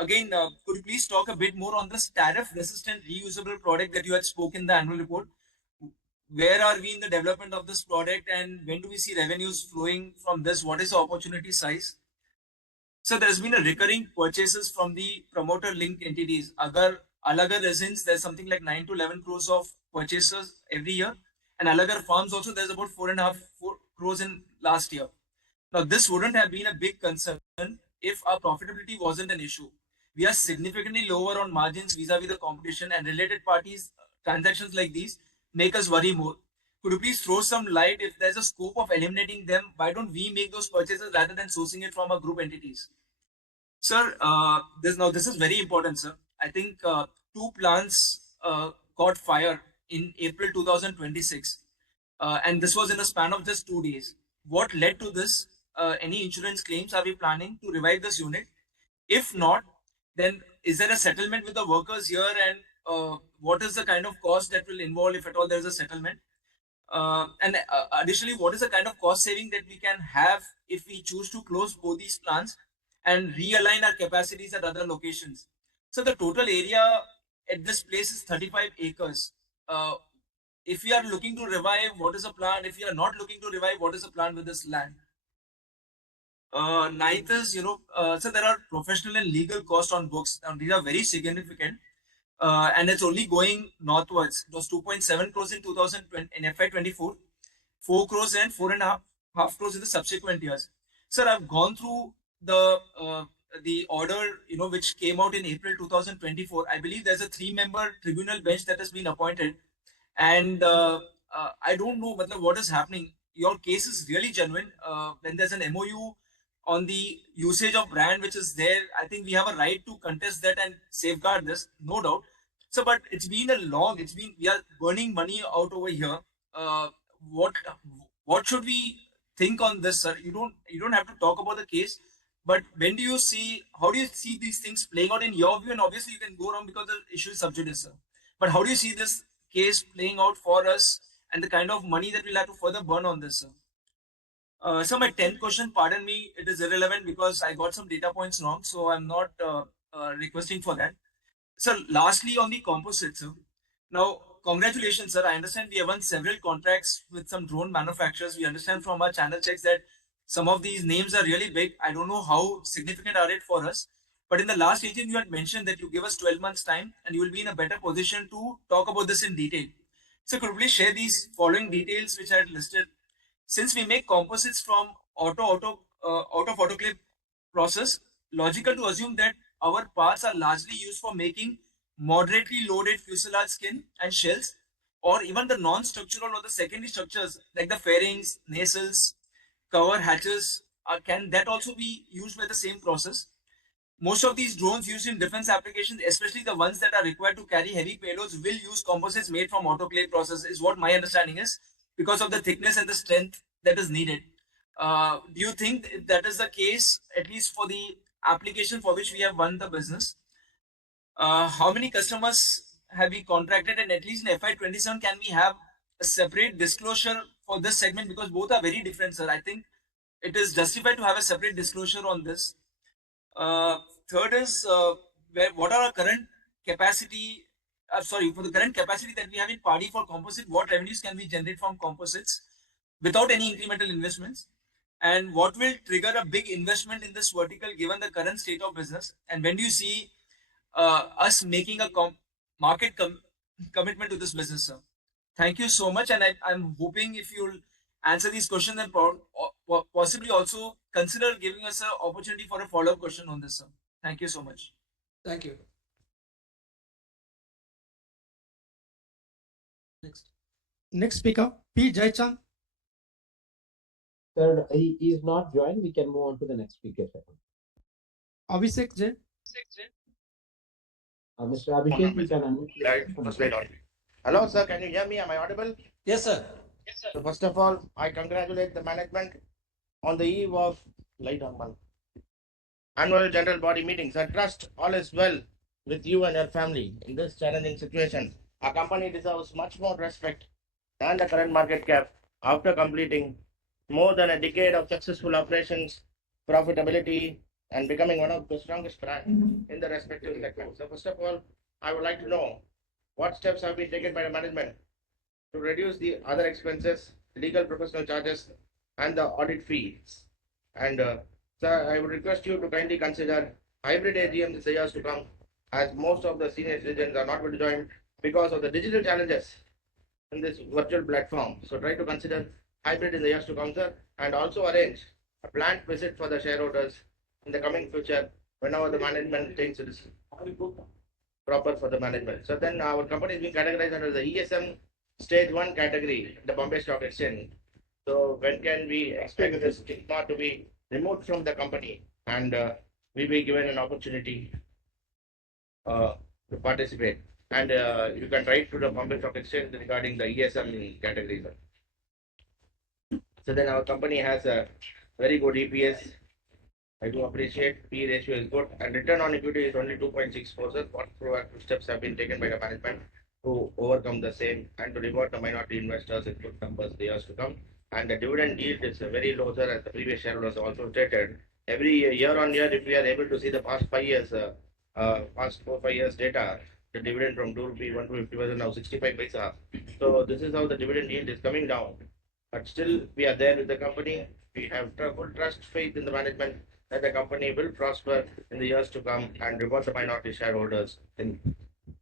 Again, could you please talk a bit more on this tariff-resistant reusable product that you had spoken in the annual report? Where are we in the development of this product, and when do we see revenues flowing from this? What is the opportunity size? So there's been a recurring purchases from the promoter-linked entities. Alagar Resins, there's something like 9 to 11 crores of purchases every year. And Alagar Farms also, there's about 4.5 crores in last year. Now, this wouldn't have been a big concern if our profitability wasn't an issue. We are significantly lower on margins vis-a-vis the competition, and related parties transactions like these make us worry more. Could you please throw some light if there's a scope of eliminating them? Why don't we make those purchases rather than sourcing it from our group entities? Sir, this is very important, sir. I think 2 plants caught fire in April 2026. And this was in the span of just 2 days. What led to this? Any insurance claims are we planning to revive this unit? If not, then is there a settlement with the workers here, and what is the kind of cost that will involve if at all there is a settlement? And additionally, what is the kind of cost saving that we can have if we choose to close both these plants and realign our capacities at other locations? So the total area at this place is 35 acres. If we are looking to revive, what is the plan? If we are not looking to revive, what is the plan with this land? Ninth is, so there are professional and legal costs on books. And these are very significant. And it's only going northwards. It was 2.7 crores in FY24. 4 crores and 4.5 crores in the subsequent years. Sir, I've gone through the order, which came out in April 2024. I believe there's a 3-member tribunal bench that has been appointed, and I don't know what is happening. Your case is really genuine. When there's an MOU on the usage of brand which is there, I think we have a right to contest that and safeguard this, no doubt. So, but it's been we are burning money out over here. Uh, what what should we think on this, sir? You don't have to talk about the case, but how do you see these things playing out in your view? And obviously, you can go wrong because the issue is sub judice, sir. But how do you see this case playing out for us and the kind of money that we'll have to further burn on this, sir? So my 10th question, pardon me, it is irrelevant because I got some data points wrong, so I'm not requesting for that. Sir, lastly on the composites, sir. Now, congratulations, sir. I understand we have won several contracts with some drone manufacturers. We understand from our channel checks that some of these names are really big. I don't know how significant are it for us. But in the last AGM, you had mentioned that you give us 12 months time and you will be in a better position to talk about this in detail. So could you please share these following details which I had listed? Since we make composites from out of autoclave process, logical to assume that our parts are largely used for making moderately loaded fuselage skin and shells, or even the non-structural or the secondary structures like the fairings, nacelles, cover hatches. Can that also be used by the same process? Most of these drones used in defense applications, especially the ones that are required to carry heavy payloads, will use composites made from autoclave process, is what my understanding is, because of the thickness and the strength that is needed. Do you think that is the case, at least for the application for which we have won the business? How many customers have we contracted, and at least in FY27, can we have a separate disclosure for this segment, because both are very different, sir? I think it is justified to have a separate disclosure on this. Third is what are our current capacity? For the current capacity that we have in Padi for composite, what revenues can we generate from composites without any incremental investments? And what will trigger a big investment in this vertical given the current state of business? And when do you see us making a market commitment to this business, sir? Thank you so much, and I'm hoping if you'll answer these questions and possibly also consider giving us an opportunity for a follow-up question on this, sir. Thank you so much. Thank you. Next speaker, P. Jaichand. Sir, he is not joined. We can move on to the next speaker. Abhishek J. Mr. Abhishek, you can unmute. Hello, sir. Can you hear me? Am I audible? Yes, sir. So first of all, I congratulate the management on the eve of annual general body meetings. I trust all is well with you and your family in this challenging situation. Our company deserves much more respect than the current market cap after completing more than a decade of successful operations, profitability, and becoming one of the strongest brands in the respective segments. So first of all, I would like to know what steps have been taken by the management to reduce the other expenses, legal professional charges, and the audit fees. And sir, I would request you to kindly consider hybrid AGM in the years to come, as most of the senior citizens are not going to join because of the digital challenges in this virtual platform. So try to consider hybrid in the years to come, sir, and also arrange a planned visit for the shareholders in the coming future whenever the management thinks it is proper for the management. So then our company is being categorized under the ESM stage 1 category, the Bombay Stock Exchange. So when can we expect this stigma to be removed from the company and we be given an opportunity to participate? And you can write to the Bombay Stock Exchange regarding the ESM category, sir. So then our company has a very good EPS. I do appreciate P ratio is good, and return on equity is only 2.64. Sir, what proactive steps have been taken by the management to overcome the same and to reward the minority investors in good numbers in the years to come? And the dividend yield is very low, sir, as the previous shareholders also stated. Every year on year, if we are able to see the past 5 years, past 4-5 years data, the dividend from 2 rupee 1 to 50 was now 65 paisa. So this is how the dividend yield is coming down. But still, we are there with the company. We have full trust, faith in the management that the company will prosper in the years to come and reward the minority shareholders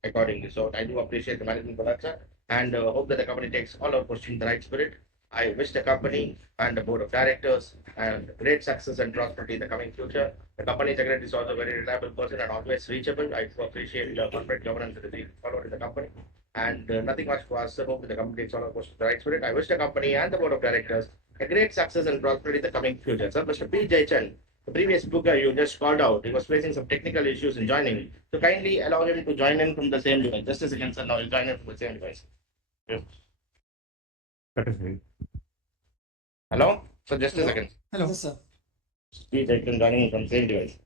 accordingly. So I do appreciate the management for that, sir, and hope that the company takes all our questions in the right spirit I wish the company and the board of directors and great success and prosperity in the coming future. The company secretary is also a very reliable person and always reachable. I do appreciate the corporate governance that is being followed in the company. And nothing much for us. Hope the company is all of the right spirit. I wish the company and the board of directors a great success and prosperity in the coming future. Sir, Mr. P. Jaychan, the previous speaker you just called out, he was facing some technical issues in joining. So kindly allow him to join in from the same device. Just a second, sir. Now he'll join in from the same device. Yeah. Hello? So just a second. Hello. Yes, sir. Please, I can join in from same device.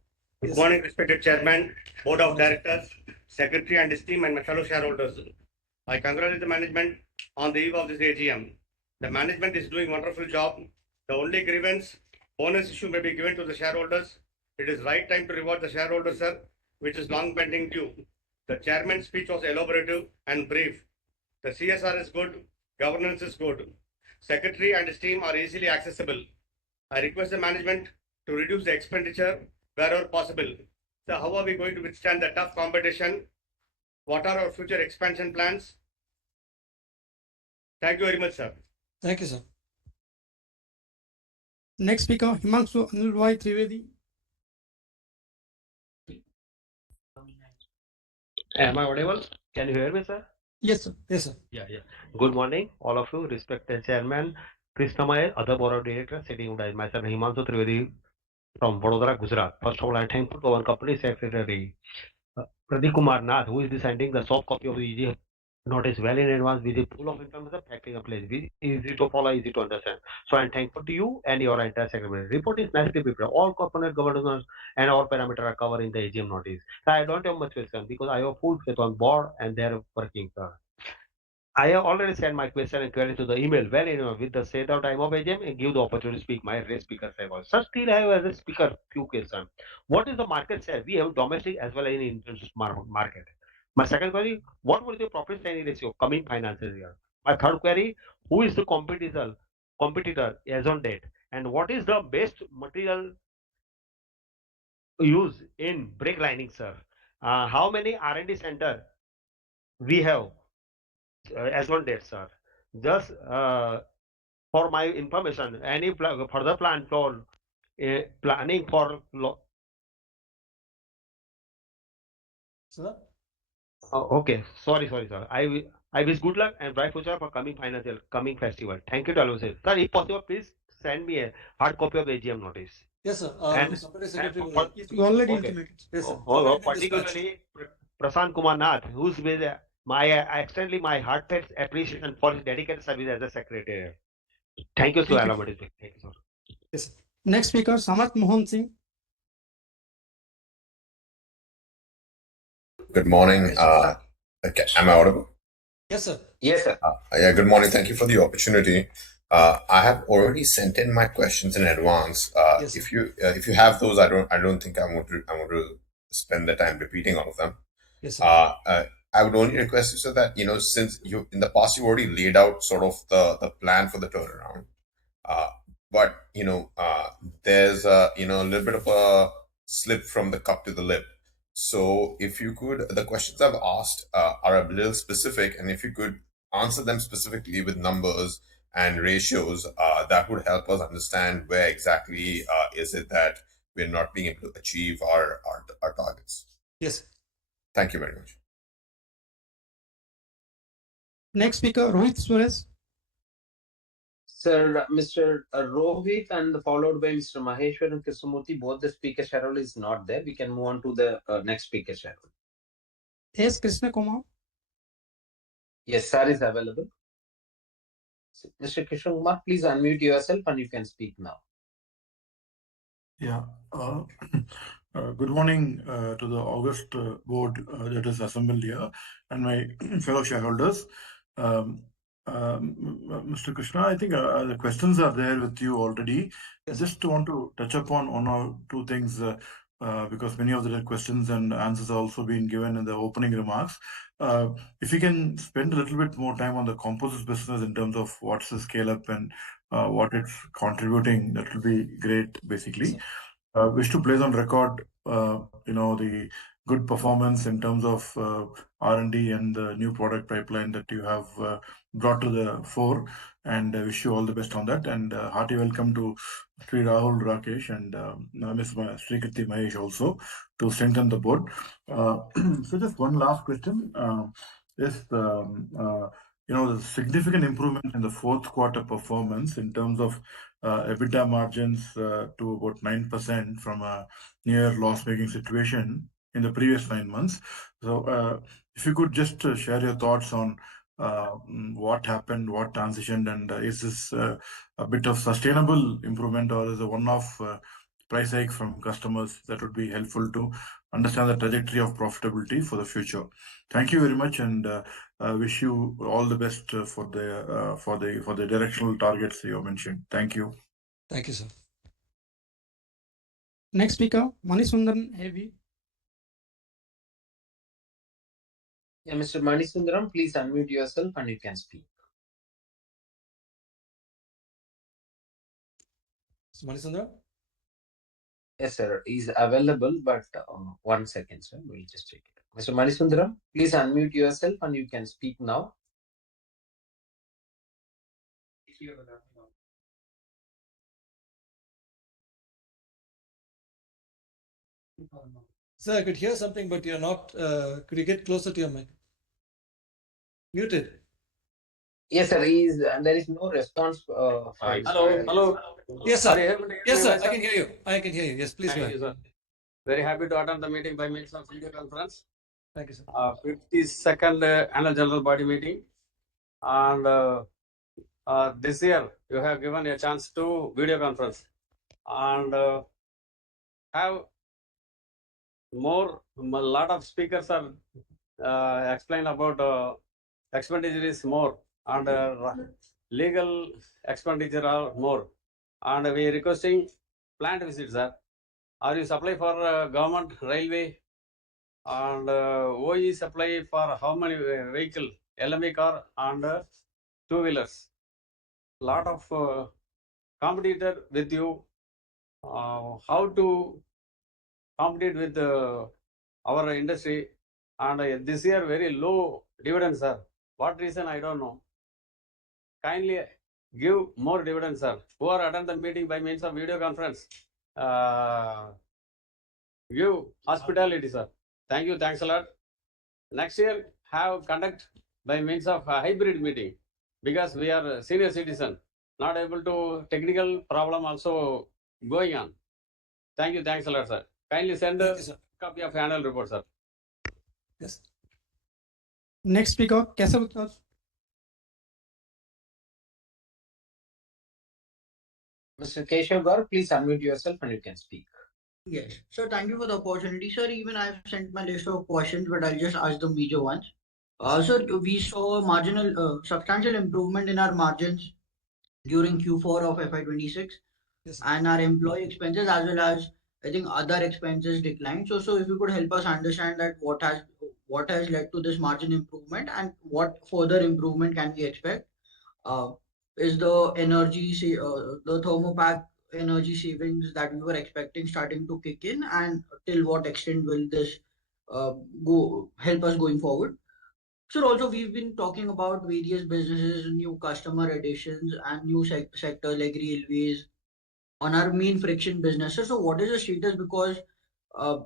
Good morning, respected Chairman, Board of Directors, Secretary and his team, and my fellow shareholders. I congratulate the management on the eve of this AGM. The management is doing a wonderful job. The only grievance, bonus issue may be given to the shareholders. It is right time to reward the shareholders, sir, which is long pending due. The chairman's speech was elaborative and brief. The CSR is good, governance is good. Secretary and his team are easily accessible. I request the management to reduce the expenditure wherever possible. So how are we going to withstand the tough competition? What are our future expansion plans? Thank you very much, sir. Thank you, sir. Next speaker, Himanshu Anilbhai Trivedi. Am I audible? Can you hear me, sir? Yes, sir. Yes, sir. Yeah. Good morning, all of you, respected chairman, Krishnamay, other board of directors, sitting under myself, Himanshu Trivedi from Vadodara, Gujarat. First of all, I thank to our company secretary, Pradeep Kumar Nath, who is sending the soft copy of the EG notice well in advance with the full of information, practical place, easy to follow, easy to understand. So I'm thankful to you and your entire secretary. Report is nicely prepared. All component governance and all parameters are covered in the AGM notice. So I don't have much question because I have full faith on board and they're working. I have already sent my question and query to the email well in with the set out time of AGM and give the opportunity to speak my race speaker favor. Sir, still I have as a speaker few questions. What is the market share? We have domestic as well as in international market. My second query, what will be the profit sharing ratio coming financial year? My third query, who is the competitor as on date? And what is the best material used in brake lining, sir? How many R&D center we have as on date, sir? Just for my information, any further plan for planning for Sir. okay, sorry, sir. I wish good luck and bright future for coming festival. Thank you to all of you. Sir, if possible, please send me a hard copy of the AGM notice. Yes, sir. You already okay. intimated. Yes, sir. Particularly Prasant Kumar Nath, who's with I extendly my heartfelt appreciation for his dedicated service as a secretary. Thank you, sir. Thank you, sir. Yes. Next speaker, Samat Mohan Singh. Good morning. Okay, am I audible? Yes, sir. Yes, sir. Yeah, good morning. Thank you for the opportunity. I have already sent in my questions in advance. Yes, if you have those, I don't think I'm going to spend the time repeating all of them. Yes, sir. I would only request you so that since you in the past you've already laid out sort of the plan for the turnaround, but there's a little bit of a slip from the cup to the lip. So if you could, the questions I've asked are a little specific, and if you could answer them specifically with numbers and ratios, that would help us understand where exactly is it that we're not being able to achieve our targets. Yes. Thank you very much. Next speaker, Rohit Suresh. Sir, Mr. Rohit and followed by Mr. Maheshwar and Krishnamurthy, both the speaker shareholder is not there. We can move on to the next speaker shareholder. Yes, Krishna Kumar. Yes, sir is available. Mr. Krishna Kumar, please unmute yourself and you can speak now. Yeah. Good morning to the August board that is assembled here and my fellow shareholders. Mr. Krishna, I think the questions are there with you already. Yes. I just want to touch upon one or two things because many of the questions and answers are also being given in the opening remarks. If you can spend a little bit more time on the composites business in terms of what's the scale up and what it's contributing, that will be great, basically. Wish to place on record the good performance in terms of R&D and the new product pipeline that you have brought to the fore. And I wish you all the best on that. And hearty welcome to Sri Rahul Rakesh and Ms. Srikirti Mahesh also to strengthen the board. So just one last question. Is the significant improvement in the fourth quarter performance in terms of EBITDA margins to about 9% from a near loss-making situation in the previous 9 months. So if you could just share your thoughts on what happened, what transitioned, and is this a bit of sustainable improvement or is a one-off price hike from customers? That would be helpful to understand the trajectory of profitability for the future. Thank you very much, and wish you all the best for the directional targets you mentioned. Thank you. Thank you, sir. Next speaker, Manisundaran AV. Yeah, Mr. Manisundaram, please unmute yourself and you can speak. Manisundaram? Yes, sir. He's available, but 1 second, sir. We'll just check it. Mr. Manisundaram, please unmute yourself and you can speak now. Sir, I could hear something, but you're not. Could you get closer to your mic? Muted. Yes, sir. There is no response. Hello. Yes, sir. Are you able to hear Yes, me, sir. my I son? can hear you. I can hear you. Yes, please go Thank ahead. you, sir. Very happy to attend the meeting by means of video conference. Thank you, sir. 52nd annual general body meeting, and this year you have given a chance to video conference, and have a lot of speakers are explain about expenditure is more and legal expenditure are more, and we requesting plant visit, sir. Are you supply for government railway and OE supply for how many vehicle LME car and two-wheelers? Lot of competitor with you. How to compete with our industry, and this year very low dividends, sir. What reason I don't know. Kindly give more dividends, sir. Who are attend the meeting by means of video conference, give hospitality, sir. Thank you. Thanks a lot. Next year have conduct by means of a hybrid meeting, because we are senior citizen, not able to technical problem also going on. Thank you. Thanks a lot, sir. Kindly send a copy of annual report, sir. Yes. Next speaker, Kesav. Mr. Keshav Gaur, please unmute yourself and you can speak. Yes. So thank you for the opportunity, sir. Even I've sent my list of questions, but I'll just ask the major ones. So we saw substantial improvement in our margins during Q4 of FY26, Yes, and our employee expenses as well as I think other expenses declined. So if you could help us understand that what has led to this margin improvement and what further improvement can we expect? Is the the thermopack energy savings that we were expecting starting to kick in, and till what extent will this go help us going forward? So also we've been talking about various businesses, new customer additions, and new sectors like railways on our main friction businesses. So what is the status? Because uh,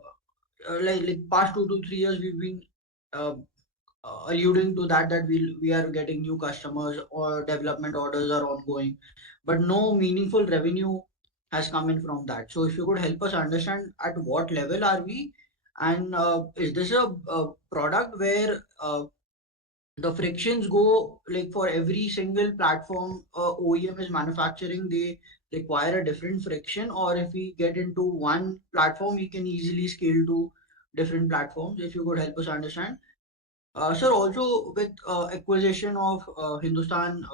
like past 2 to 3 years we've been uh, alluding to that we are getting new customers or development orders are ongoing, but no meaningful revenue has come in from that. So if you could help us understand at what level are we, and is this a product where the frictions go like for every single platform OEM is manufacturing, they require a different friction, or if we get into one platform, we can easily scale to different platforms? If you could help us understand. Sir, also with acquisition of Hindustan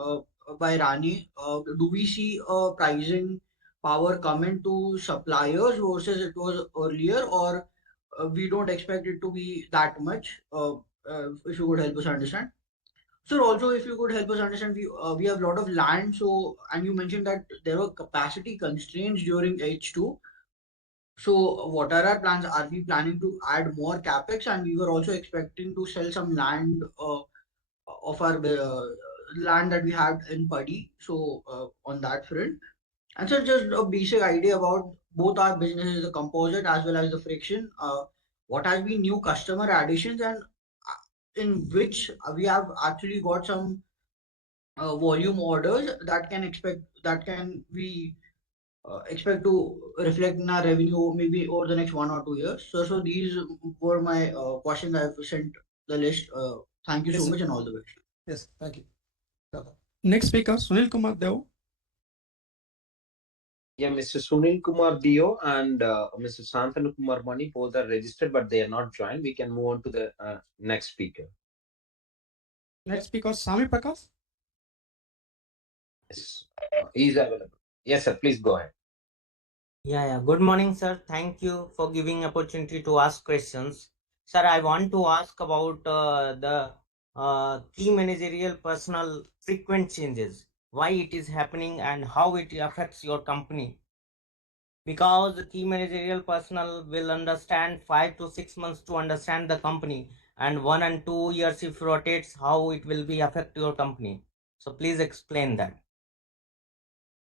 by Rani, do we see pricing power coming to suppliers versus it was earlier, or we don't expect it to be that much? If you could help us understand. Sir, also if you could help us understand, we have a lot of land, so and you mentioned that there were capacity constraints during H2. So what are our plans? Are we planning to add more capex? And we were also expecting to sell some land of our land that we had in Paddy. So on that front. And so just a basic idea about both our businesses, the composite as well as the friction. What has been new customer additions and in which we have actually got some volume orders that can we expect to reflect in our revenue maybe over the next 1 or 2 years. So these were my questions. I've sent the list. Thank you Yes, so sir. much and all the best. Yes, thank you. Next speaker, Sunil Kumar Dev. Yeah, Mr. Sunil Kumar Dio and Mr. Santanu Kumar Mani both are registered, but they are not joined. We can move on to the next speaker. Next speaker, Sami Prakash. Yes, he is available. Yes, sir. Please go ahead. Yeah. Good morning, sir. Thank you for giving opportunity to ask questions. Sir, I want to ask about the key managerial personnel frequent changes, why it is happening and how it affects your company. Because the key managerial personnel will understand 5 to 6 months to understand the company, and 1 and 2 years if rotates, how it will be affect your company. So please explain that.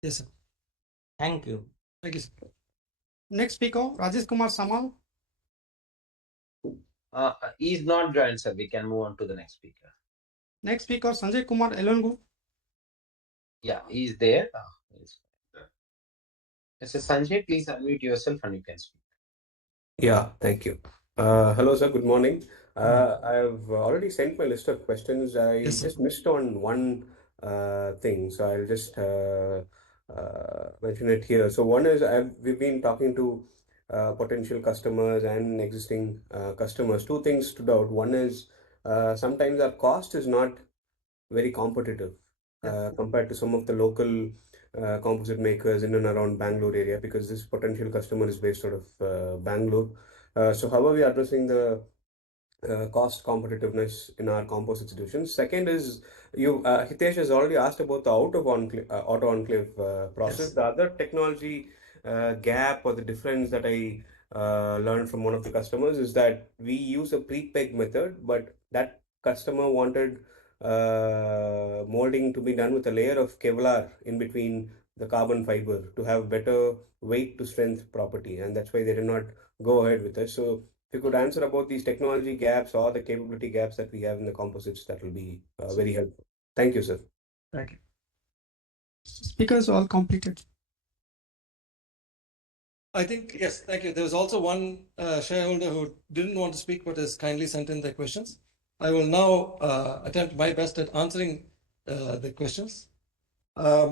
Yes, sir. Thank you. Thank you, sir. Next speaker, Rajesh Kumar Samal. He is not joined, sir. We can move on to the next speaker. Next speaker, Sanjay Kumar Elongu. Yeah, he is there. Mr. Sanjay, please unmute yourself and you can speak. Yeah, thank you. Hello, sir. Good morning. I've already sent my list of questions. I Yes, sir. just missed on one thing, so I'll just mention it here. So one is we've been talking to potential customers and existing customers. Two things stood out. One is sometimes our cost is not very competitive compared to some of the local composite makers in and around Bangalore area, because this potential customer is based out of Bangalore. So how are we addressing the cost competitiveness in our composite solutions? Second is Hitesh has already asked about the auto enclave process. Yes. The other technology gap or the difference that I learned from one of the customers is that we use a pre-peg method, but that customer wanted molding to be done with a layer of Kevlar in between the carbon fiber to have better weight to strength property, and that's why they did not go ahead with it. So if you could answer about these technology gaps or the capability gaps that we have in the composites, that will be very helpful. Thank you, sir. Thank you. Speakers all completed. I think, yes, thank you. There was also one shareholder who didn't want to speak but has kindly sent in their questions. I will now attempt my best at answering the questions. I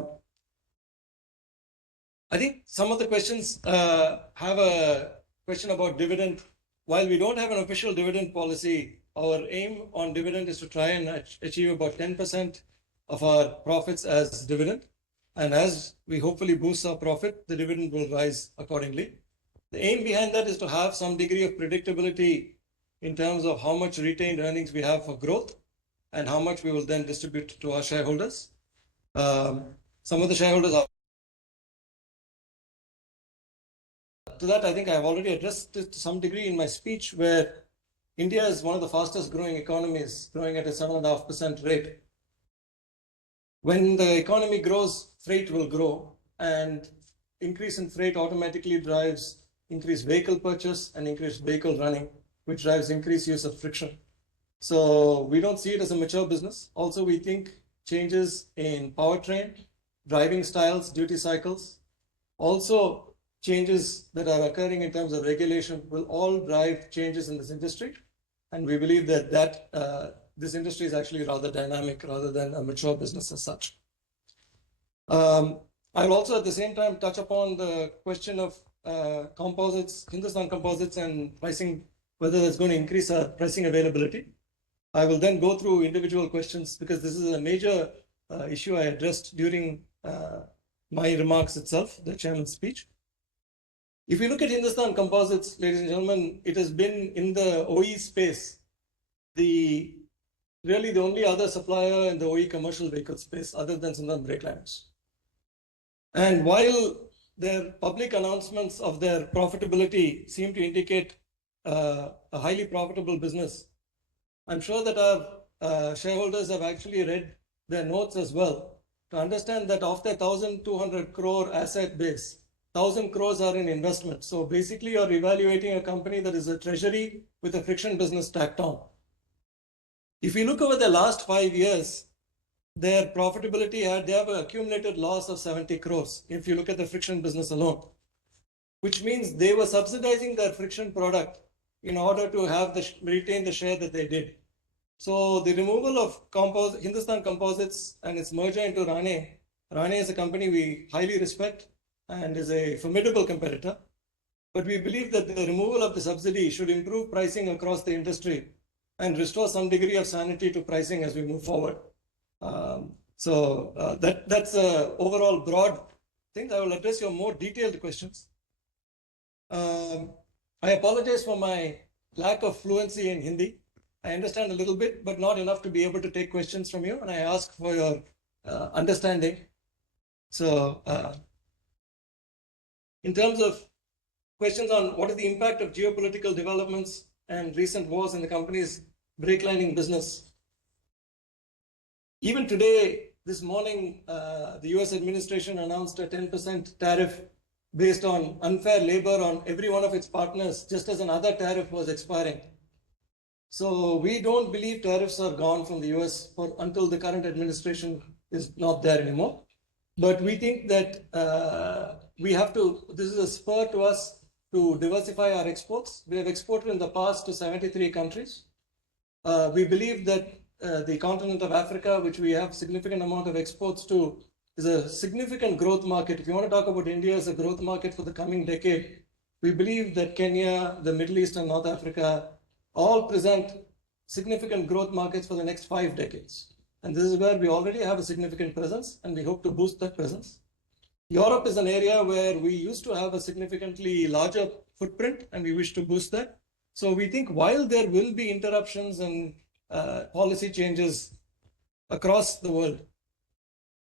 think some of the questions have a question about dividend. While we don't have an official dividend policy, our aim on dividend is to try and achieve about 10% of our profits as dividend. And as we hopefully boost our profit, the dividend will rise accordingly. The aim behind that is to have some degree of predictability in terms of how much retained earnings we have for growth and how much we will then distribute to our shareholders. Some of the shareholders are. To that, I think I've already addressed it to some degree in my speech, where India is one of the fastest growing economies, growing at a 7.5% rate. When the economy grows, freight will grow, and increase in freight automatically drives increased vehicle purchase and increased vehicle running, which drives increased use of friction. So we don't see it as a mature business. Also, we think changes in powertrain, driving styles, duty cycles, also changes that are occurring in terms of regulation will all drive changes in this industry. And we believe that this industry is actually rather dynamic rather than a mature business as such. I will also at the same time touch upon the question of composites, Hindustan composites and pricing, whether that's going to increase our pricing availability. I will then go through individual questions because this is a major issue I addressed during my remarks itself, the chairman's speech. If you look at Hindustan Composites, ladies and gentlemen, it has been in the OE space, really the only other supplier in the OE commercial vehicle space other than Sundram Brake Liners. And while their public announcements of their profitability seem to indicate a highly profitable business. I'm sure that our shareholders have actually read their notes as well to understand that of their 1,200 crore asset base, 1,000 crores are in investment. So basically, you're evaluating a company that is a treasury with a friction business tacked on. If you look over the last 5 years, their profitability they have an accumulated loss of 70 crores if you look at the friction business alone, which means they were subsidizing their friction product in order to have retain the share that they did. So the removal of Hindustan Composites and its merger into Rane is a company we highly respect and is a formidable competitor. But we believe that the removal of the subsidy should improve pricing across the industry and restore some degree of sanity to pricing as we move forward. That's overall broad thing. I will address your more detailed questions. I apologize for my lack of fluency in Hindi. I understand a little bit, but not enough to be able to take questions from you. And I ask for your understanding. So in terms of questions on what is the impact of geopolitical developments and recent wars in the company's brake lining business. Even today, this morning, the US administration announced a 10% tariff based on unfair labor on every one of its partners, just as another tariff was expiring. So we don't believe tariffs are gone from the US until the current administration is not there anymore. But we think that this is a spur to us to diversify our exports. We have exported in the past to 73 countries. We believe that the continent of Africa, which we have significant amount of exports to, is a significant growth market. If you want to talk about India as a growth market for the coming decade, we believe that Kenya, the Middle East and North Africa all present significant growth markets for the next 5 decades. And this is where we already have a significant presence and we hope to boost that presence. Europe is an area where we used to have a significantly larger footprint and we wish to boost that. So we think while there will be interruptions and policy changes across the world,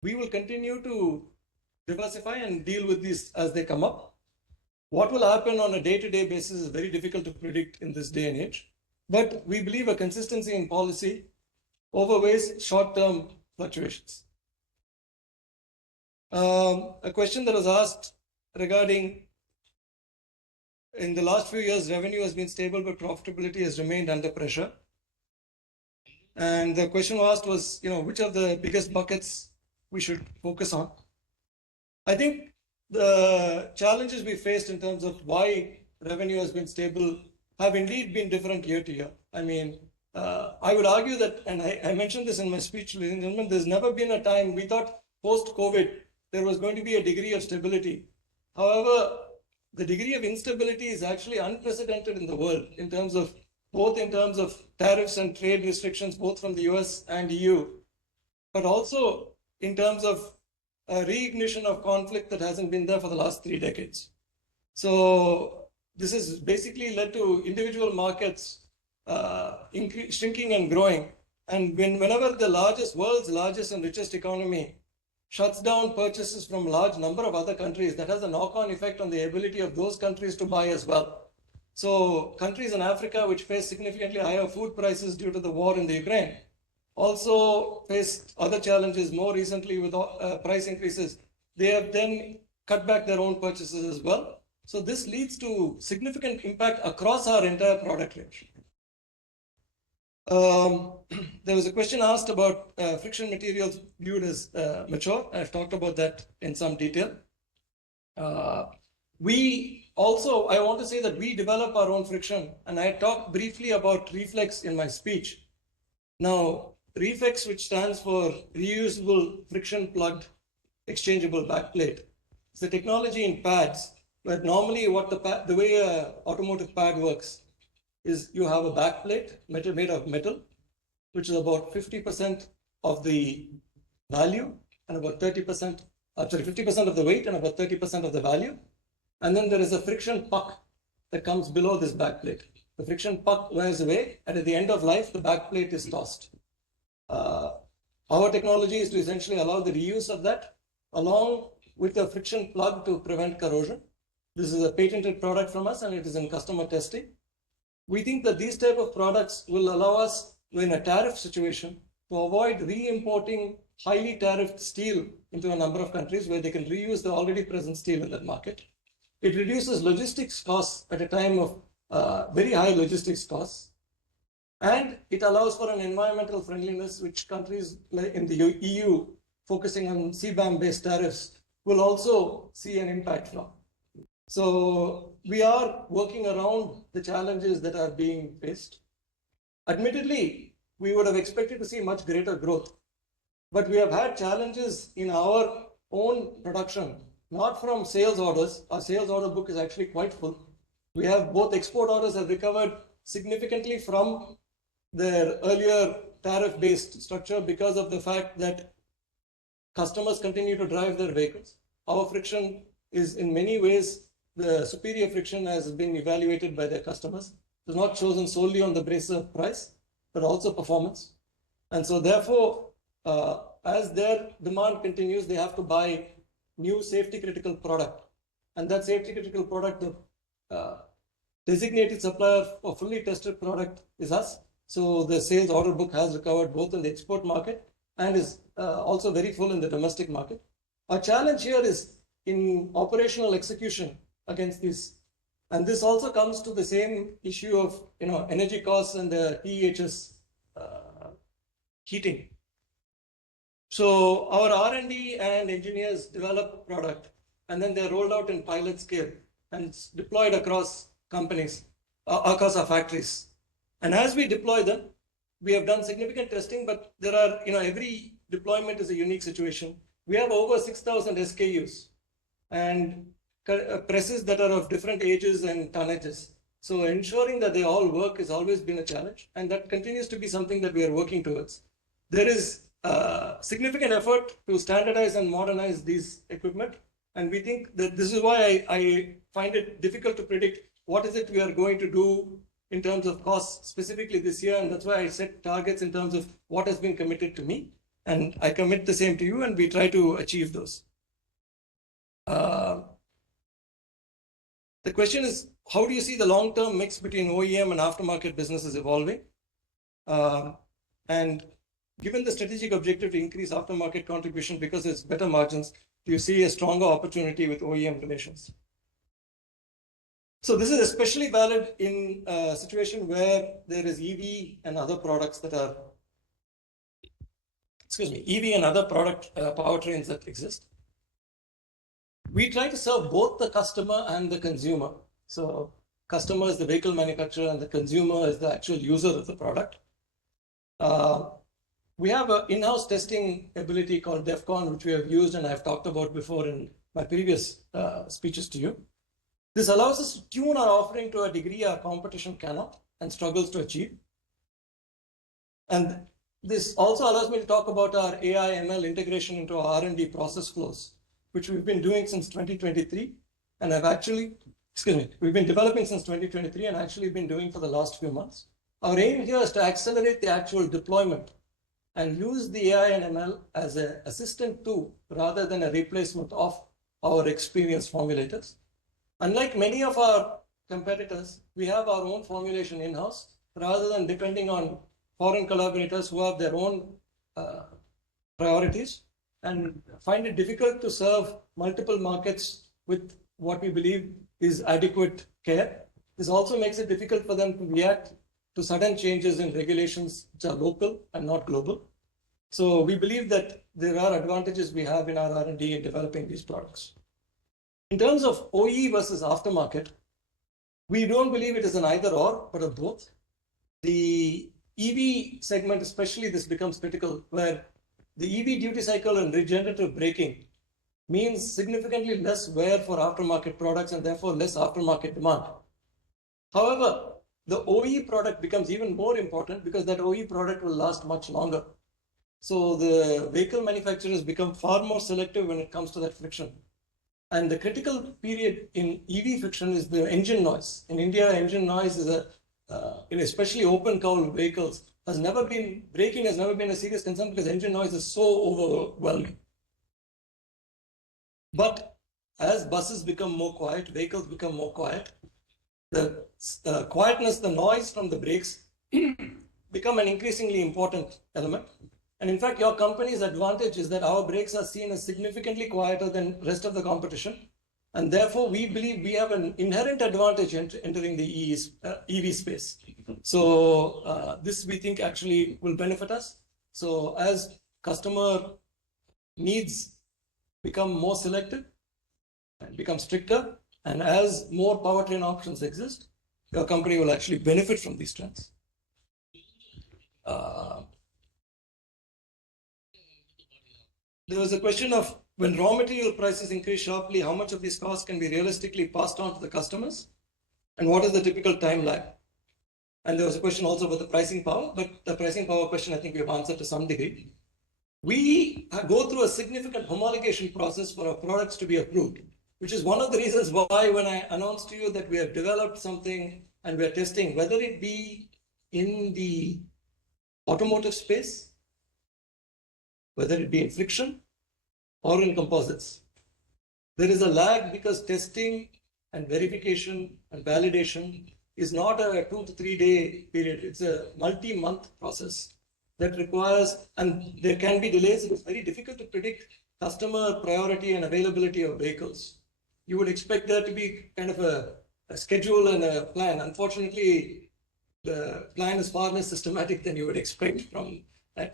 we will continue to diversify and deal with these as they come up. What will happen on a day-to-day basis is very difficult to predict in this day and age. But we believe a consistency in policy overweighs short-term fluctuations. A question that was asked regarding in the last few years, revenue has been stable, but profitability has remained under pressure. And the question asked was, which of the biggest buckets we should focus on. I think the challenges we faced in terms of why revenue has been stable have indeed been different year to year. I mean, I would argue that, and I mentioned this in my speech, ladies and gentlemen, there's never been a time we thought post-COVID there was going to be a degree of stability. However, the degree of instability is actually unprecedented in the world in terms of tariffs and trade restrictions, both from the US and EU, but also in terms of a reignition of conflict that hasn't been there for the last 3 decades. So this has basically led to individual markets shrinking and growing. And whenever the world's largest and richest economy shuts down purchases from a large number of other countries, that has a knock-on effect on the ability of those countries to buy as well. So countries in Africa which face significantly higher food prices due to the war in the Ukraine also faced other challenges more recently with price increases. They have then cut back their own purchases as well. So this leads to significant impact across our entire product range. There was a question asked about friction materials viewed as mature. I've talked about that in some detail. I want to say that we develop our own friction, and I talked briefly about Reflex in my speech. Now, Reflex, which stands for Reusable Friction Plugged Exchangeable Backplate, is a technology in pads where normally the way an automotive pad works is you have a backplate made of metal, which is about 50% of the value and about 50% of the weight and about 30% of the value. And then there is a friction puck that comes below this backplate. The friction puck wears away, and at the end of life, the backplate is tossed. Our technology is to essentially allow the reuse of that along with a friction plug to prevent corrosion. This is a patented product from us and it is in customer testing. We think that these type of products will allow us, in a tariff situation, to avoid re-importing highly tariffed steel into a number of countries where they can reuse the already present steel in that market. It reduces logistics costs at a time of very high logistics costs. And it allows for an environmental friendliness, which countries in the EU focusing on CBAM-based tariffs will also see an impact from. So we are working around the challenges that are being faced. Admittedly, we would have expected to see much greater growth, but we have had challenges in our own production, not from sales orders. Our sales order book is actually quite full. We have both export orders have recovered significantly from their earlier tariff-based structure because of the fact that customers continue to drive their vehicles. Our friction is in many ways the superior friction has been evaluated by their customers. It is not chosen solely on the basis of price, but also performance. And so therefore, as their demand continues, they have to buy new safety critical product. And that safety critical product, the designated supplier for fully tested product is us. So the sales order book has recovered both in the export market and is also very full in the domestic market. Our challenge here is in operational execution against this. And this also comes to the same issue of energy costs and the TEHS heating. So our R&D and engineers develop product and then they're rolled out in pilot scale and it's deployed across companies, across our factories. And as we deploy them, we have done significant testing, but there are, every deployment is a unique situation. We have over 6,000 SKUs and presses that are of different ages and tonnages. So ensuring that they all work has always been a challenge, and that continues to be something that we are working towards. There is significant effort to standardize and modernize these equipment, and we think that this is why I find it difficult to predict what is it we are going to do in terms of costs specifically this year, and that's why I set targets in terms of what has been committed to me, and I commit the same to you, and we try to achieve those. The question is, how do you see the long-term mix between OEM and aftermarket businesses evolving? And given the strategic objective to increase aftermarket contribution because it's better margins, do you see a stronger opportunity with OEM relations? So this is especially valid in a situation where there is EV and other products that are, EV and other product powertrains that exist. We try to serve both the customer and the consumer. So customer is the vehicle manufacturer and the consumer is the actual user of the product. We have an in-house testing ability called DEFCON, which we have used and I've talked about before in my previous speeches to you. This allows us to tune our offering to a degree our competition cannot and struggles to achieve. And this also allows me to talk about our AI ML integration into our R&D process flows, which we've been doing since 2023 and have actually, we've been developing since 2023 and actually been doing for the last few months. Our aim here is to accelerate the actual deployment and use the AI and ML as an assistant tool rather than a replacement of our experienced formulators. Unlike many of our competitors, we have our own formulation in-house rather than depending on foreign collaborators who have their own priorities and find it difficult to serve multiple markets with what we believe is adequate care. This also makes it difficult for them to react to sudden changes in regulations which are local and not global. So we believe that there are advantages we have in our R&D in developing these products. In terms of OE versus aftermarket, we don't believe it is an either or, but a both. The EV segment, especially, this becomes critical, where the EV duty cycle and regenerative braking means significantly less wear for aftermarket products and therefore less aftermarket demand. However, the OE product becomes even more important because that OE product will last much longer. So the vehicle manufacturers become far more selective when it comes to that friction. And the critical period in EV friction is the engine noise. In India, engine noise is in especially open cowl vehicles braking has never been a serious concern because engine noise is so overwhelming. But as buses become more quiet, vehicles become more quiet, the quietness, the noise from the brakes become an increasingly important element. And in fact, your company's advantage is that our brakes are seen as significantly quieter than rest of the competition. And therefore, we believe we have an inherent advantage entering the EV space. So this we think actually will benefit us. So as customer needs become more selective and become stricter, and as more powertrain options exist, your company will actually benefit from these trends. There was a question of when raw material prices increase sharply, how much of these costs can be realistically passed on to the customers? And what is the typical time lag? And there was a question also about the pricing power, but the pricing power question, I think we have answered to some degree. We go through a significant homologation process for our products to be approved, which is one of the reasons why when I announced to you that we have developed something and we are testing, whether it be in the automotive space, whether it be in friction or in composites, there is a lag because testing and verification and validation is not a 2 to 3 day period. It's a multi-month process that requires, and there can be delays. It is very difficult to predict customer priority and availability of vehicles. You would expect there to be kind of a schedule and a plan. Unfortunately, the plan is far less systematic than you would expect from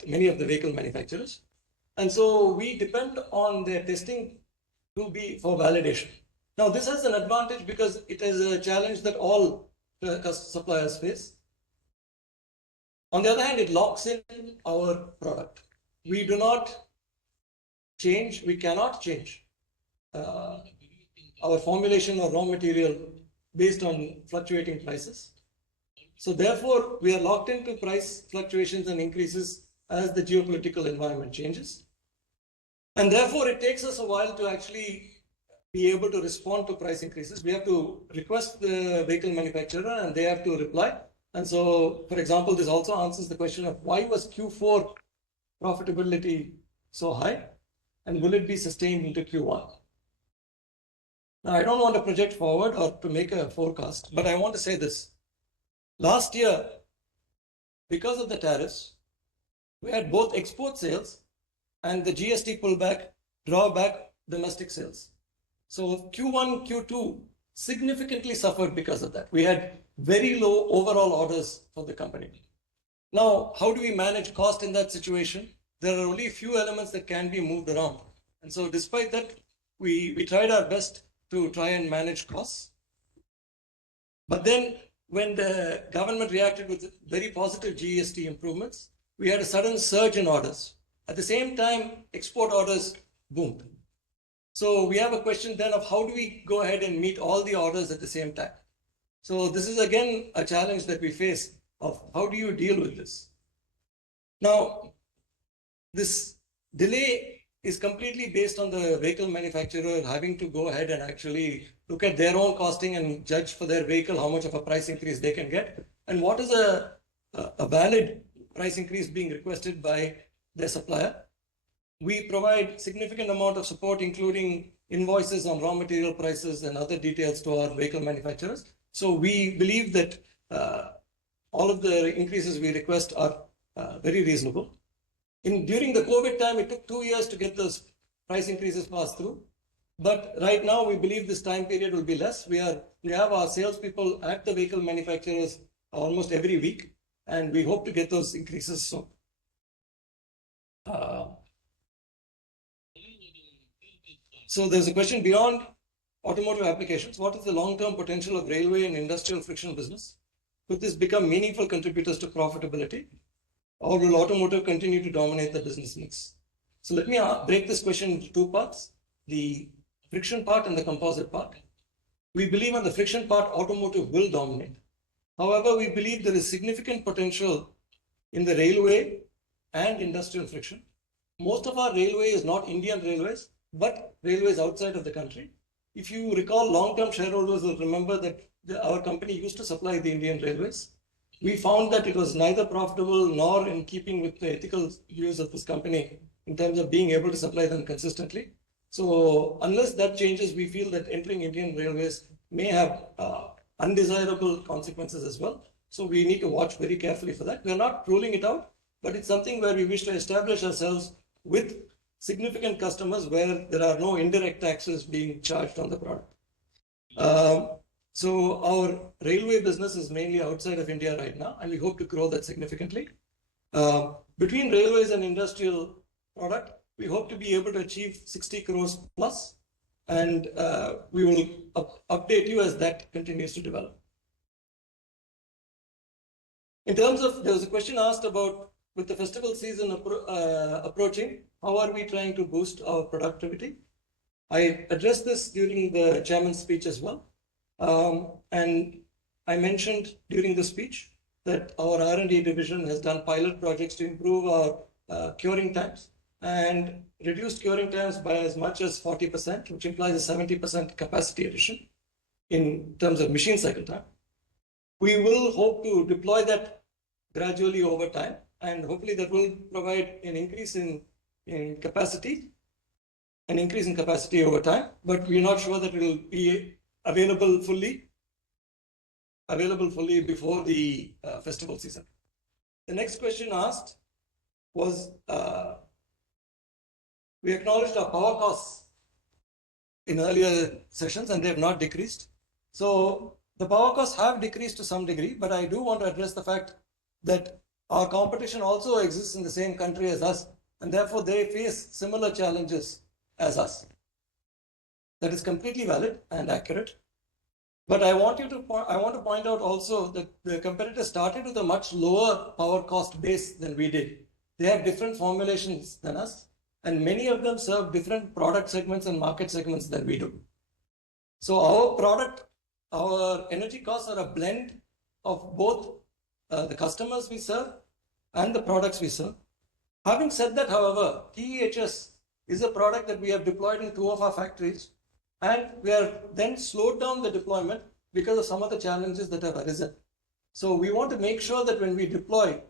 many of the vehicle manufacturers. And so we depend on their testing to be for validation. Now, this has an advantage because it is a challenge that all suppliers face. On the other hand, it locks in our product. We do not change, we cannot change our formulation or raw material based on fluctuating prices. So therefore, we are locked into price fluctuations and increases as the geopolitical environment changes. And therefore, it takes us a while to actually be able to respond to price increases. We have to request the vehicle manufacturer and they have to reply. And so, for example, this also answers the question of why was Q4 profitability so high and will it be sustained into Q1? Now, I don't want to project forward or to make a forecast, but I want to say this. Last year, because of the tariffs, we had both export sales and the GST pullback draw back domestic sales. So Q1, Q2 significantly suffered because of that. We had very low overall orders for the company. Now, how do we manage cost in that situation? There are only a few elements that can be moved around. And so despite that, we tried our best to try and manage costs. But then when the government reacted with very positive GST improvements, we had a sudden surge in orders. At the same time, export orders boomed. So we have a question then of how do we go ahead and meet all the orders at the same time? So this is again a challenge that we face of how do you deal with this? Now, this delay is completely based on the vehicle manufacturer having to go ahead and actually look at their own costing and judge for their vehicle how much of a price increase they can get and what is a valid price increase being requested by their supplier. We provide significant amount of support, including invoices on raw material prices and other details to our vehicle manufacturers. So we believe that all of the increases we request are very reasonable. During the COVID time, it took 2 years to get those price increases passed through. But right now, we believe this time period will be less. We have our salespeople at the vehicle manufacturers almost every week, and we hope to get those increases soon. So there's a question beyond automotive applications. What is the long-term potential of railway and industrial friction business? Could this become meaningful contributors to profitability? Or will automotive continue to dominate the business mix? So let me break this question into two parts, the friction part and the composite part. We believe on the friction part, automotive will dominate. However, we believe there is significant potential in the railway and industrial friction. Most of our railway is not Indian railways, but railways outside of the country. If you recall, long-term shareholders will remember that our company used to supply the Indian railways. We found that it was neither profitable nor in keeping with the ethical views of this company in terms of being able to supply them consistently. So unless that changes, we feel that entering Indian Railways may have undesirable consequences as well. So we need to watch very carefully for that. We're not ruling it out, but it's something where we wish to establish ourselves with significant customers where there are no indirect taxes being charged on the product. So our railway business is mainly outside of India right now, and we hope to grow that significantly. Between railways and industrial product, we hope to be able to achieve 60 crores plus, and we will update you as that continues to develop. In terms of, there was a question asked about with the festival season approaching, how are we trying to boost our productivity? I addressed this during the chairman's speech as well. And I mentioned during the speech that our R&D division has done pilot projects to improve our curing times and reduced curing times by as much as 40%, which implies a 70% capacity addition in terms of machine cycle time. We will hope to deploy that gradually over time, and hopefully that will provide an increase in capacity over time, but we're not sure that it will be available fully before the festival season. The next question asked was, we acknowledged our power costs in earlier sessions and they have not decreased. So the power costs have decreased to some degree, but I do want to address the fact that our competition also exists in the same country as us, and therefore they face similar challenges as us. That is completely valid and accurate. But I want to point out also that the competitors started with a much lower power cost base than we did. They have different formulations than us, and many of them serve different product segments and market segments than we do. So our energy costs are a blend of both the customers we serve and the products we serve. Having said that, however, TEHS is a product that we have deployed in 2 of our factories, and we have then slowed down the deployment because of some of the challenges that have arisen. So we want to make sure that when we deploy,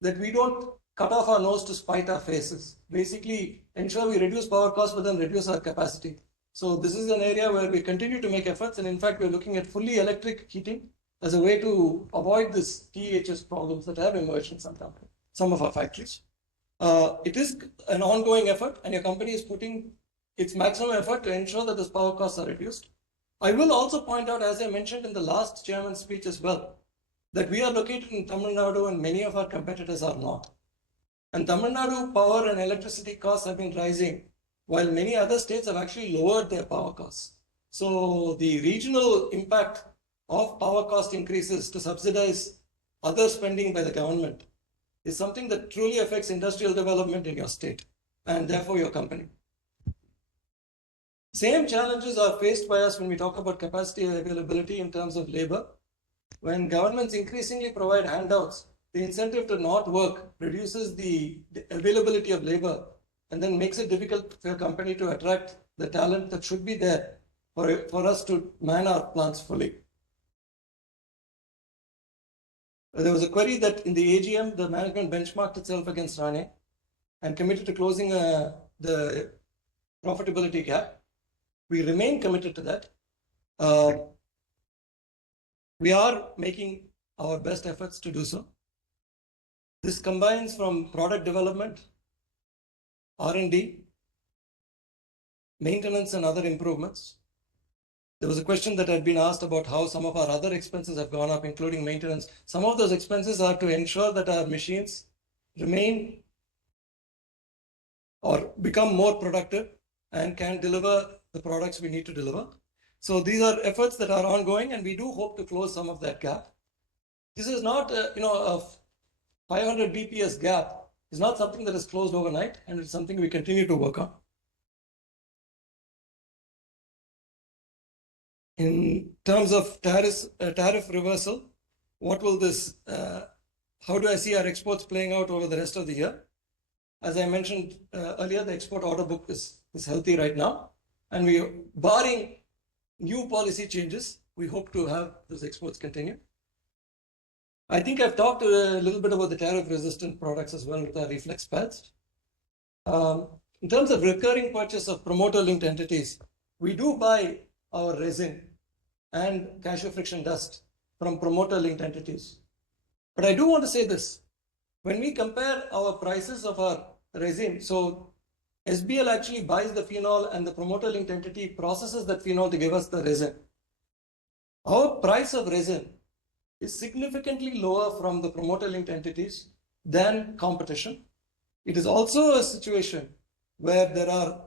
that we don't cut off our nose to spite our faces. Basically, ensure we reduce power costs, but then reduce our capacity. So this is an area where we continue to make efforts, and in fact, we're looking at fully electric heating as a way to avoid this TEHS problems that have emerged in some of our factories. It is an ongoing effort, and your company is putting its maximum effort to ensure that those power costs are reduced. I will also point out, as I mentioned in the last chairman's speech as well, that we are located in Tamil Nadu and many of our competitors are not. And Tamil Nadu power and electricity costs have been rising, while many other states have actually lowered their power costs. So the regional impact of power cost increases to subsidize other spending by the government is something that truly affects industrial development in your state and therefore your company. Same challenges are faced by us when we talk about capacity availability in terms of labor. When governments increasingly provide handouts, the incentive to not work reduces the availability of labor and then makes it difficult for your company to attract the talent that should be there for us to man our plants fully. There was a query that in the AGM, the management benchmarked itself against Rane and committed to closing the profitability gap. We remain committed to that. We are making our best efforts to do so. This combines from product development, R&D, maintenance, and other improvements. There was a question that had been asked about how some of our other expenses have gone up, including maintenance. Some of those expenses are to ensure that our machines remain or become more productive and can deliver the products we need to deliver. So these are efforts that are ongoing, and we do hope to close some of that gap. This is not, a 500 BPS gap is not something that is closed overnight, and it's something we continue to work on. In terms of tariff reversal, what will this, how do I see our exports playing out over the rest of the year? As I mentioned earlier, the export order book is healthy right now, and barring new policy changes, we hope to have those exports continue. I think I've talked a little bit about the tariff resistant products as well with our reflex pads. In terms of recurring purchase of promoter-linked entities, we do buy our resin and cashew friction dust from promoter-linked entities. But I do want to say this. When we compare our prices of our resin, so SBL actually buys the phenol and the promoter-linked entity processes that phenol to give us the resin. Our price of resin is significantly lower from the promoter-linked entities than competition. It is also a situation where there are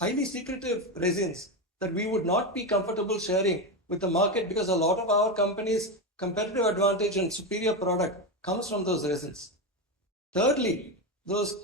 highly secretive resins that we would not be comfortable sharing with the market because a lot of our company's competitive advantage and superior product comes from those resins. Thirdly, those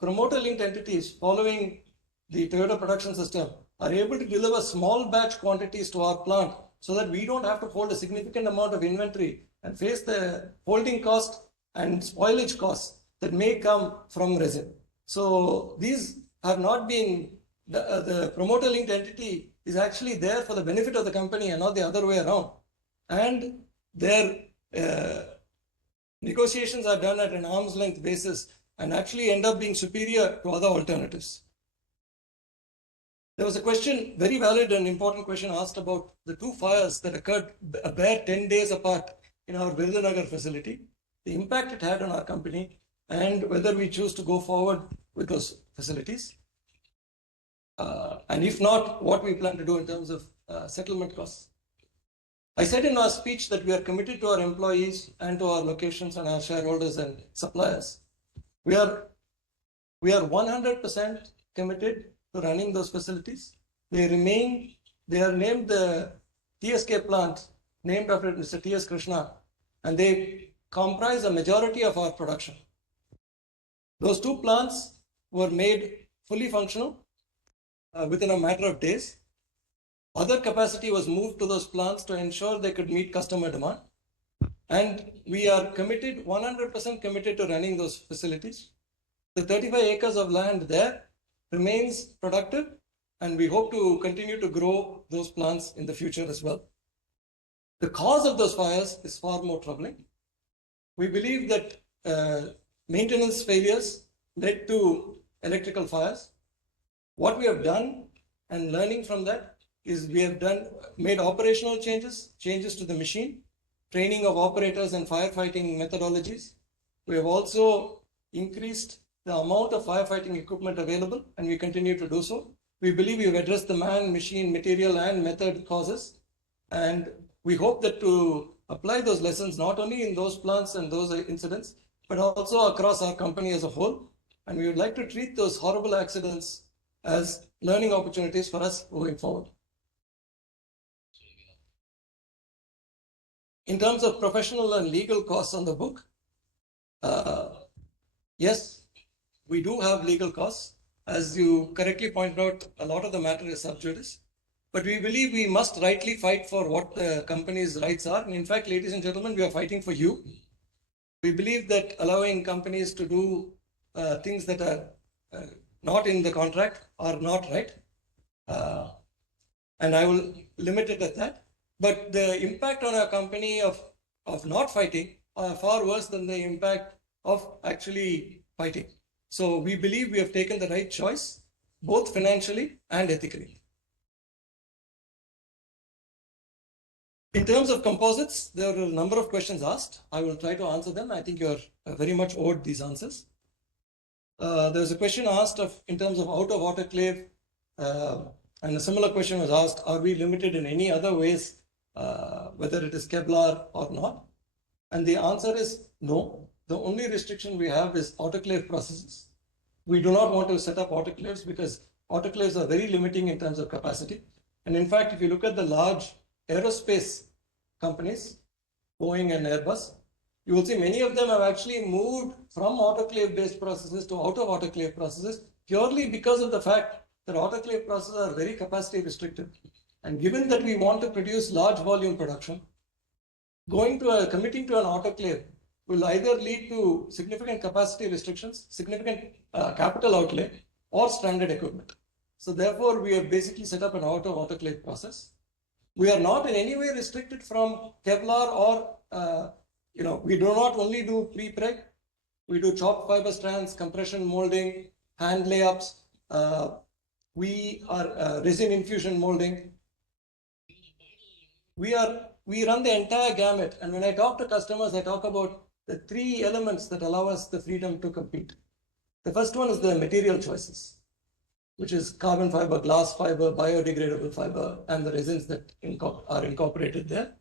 promoter-linked entities following the Toyota production system are able to deliver small batch quantities to our plant so that we don't have to hold a significant amount of inventory and face the holding cost and spoilage costs that may come from resin. So these have not been, the promoter-linked entity is actually there for the benefit of the company and not the other way around. And their negotiations are done at an arm's length basis and actually end up being superior to other alternatives. There was a question, very valid and important question asked about the two fires that occurred a bare 10 days apart in our Virudhunagar facility, the impact it had on our company, and whether we choose to go forward with those facilities. And if not, what we plan to do in terms of settlement costs. I said in our speech that we are committed to our employees and to our locations and our shareholders and suppliers. We are 100% committed to running those facilities. They are named the TSK plant, named after Mr. T.S. Krishna, and they comprise a majority of our production. Those two plants were made fully functional within a matter of days. Other capacity was moved to those plants to ensure they could meet customer demand. And we are committed, 100% committed to running those facilities. The 35 acres of land there remains productive, and we hope to continue to grow those plants in the future as well. The cause of those fires is far more troubling. We believe that maintenance failures led to electrical fires. What we have done and learning from that is we have made operational changes to the machine, training of operators and firefighting methodologies. We have also increased the amount of firefighting equipment available, and we continue to do so. We believe we have addressed the man, machine, material, and method causes, and we hope that to apply those lessons not only in those plants and those incidents, but also across our company as a whole. And we would like to treat those horrible accidents as learning opportunities for us moving forward. In terms of professional and legal costs on the book, yes, we do have legal costs. As you correctly pointed out, a lot of the matter is sub judice. But we believe we must rightly fight for what the company's rights are. And in fact, ladies and gentlemen, we are fighting for you. We believe that allowing companies to do things that are not in the contract are not right. And I will limit it at that. But the impact on our company of not fighting are far worse than the impact of actually fighting. So we believe we have taken the right choice, both financially and ethically. In terms of composites, there are a number of questions asked. I will try to answer them. I think you're very much owed these answers. There's a question asked in terms of out of autoclave, and a similar question was asked, are we limited in any other ways, whether it is Kevlar or not? And the answer is no. The only restriction we have is autoclave processes. We do not want to set up autoclaves because autoclaves are very limiting in terms of capacity. And in fact, if you look at the large aerospace companies, Boeing and Airbus, you will see many of them have actually moved from autoclave-based processes to out-of-autoclave processes purely because of the fact that autoclave processes are very capacity restricted. And given that we want to produce large volume production, committing to an autoclave will either lead to significant capacity restrictions, significant capital outlay, or stranded equipment. So therefore, we have basically set up an autoclave process. We are not in any way restricted from Kevlar or, we do not only do pre-preg, we do chopped fiber strands, compression molding, hand layups. we are resin infusion molding. We run the entire gamut. And when I talk to customers, I talk about the three elements that allow us the freedom to compete. The first one is the material choices, which is carbon fiber, glass fiber, biodegradable fiber, and the resins that are incorporated there.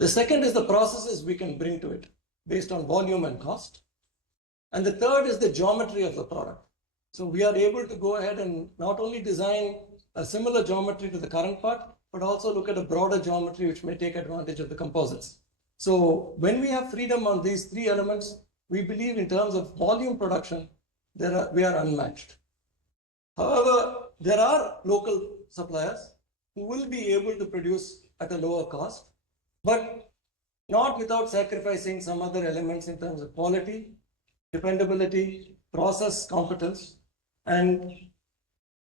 The second is the processes we can bring to it based on volume and cost. And the third is the geometry of the product. So we are able to go ahead and not only design a similar geometry to the current part, but also look at a broader geometry which may take advantage of the composites. So when we have freedom on these three elements, we believe in terms of volume production, we are unmatched. However, there are local suppliers who will be able to produce at a lower cost, but not without sacrificing some other elements in terms of quality, dependability, process competence. And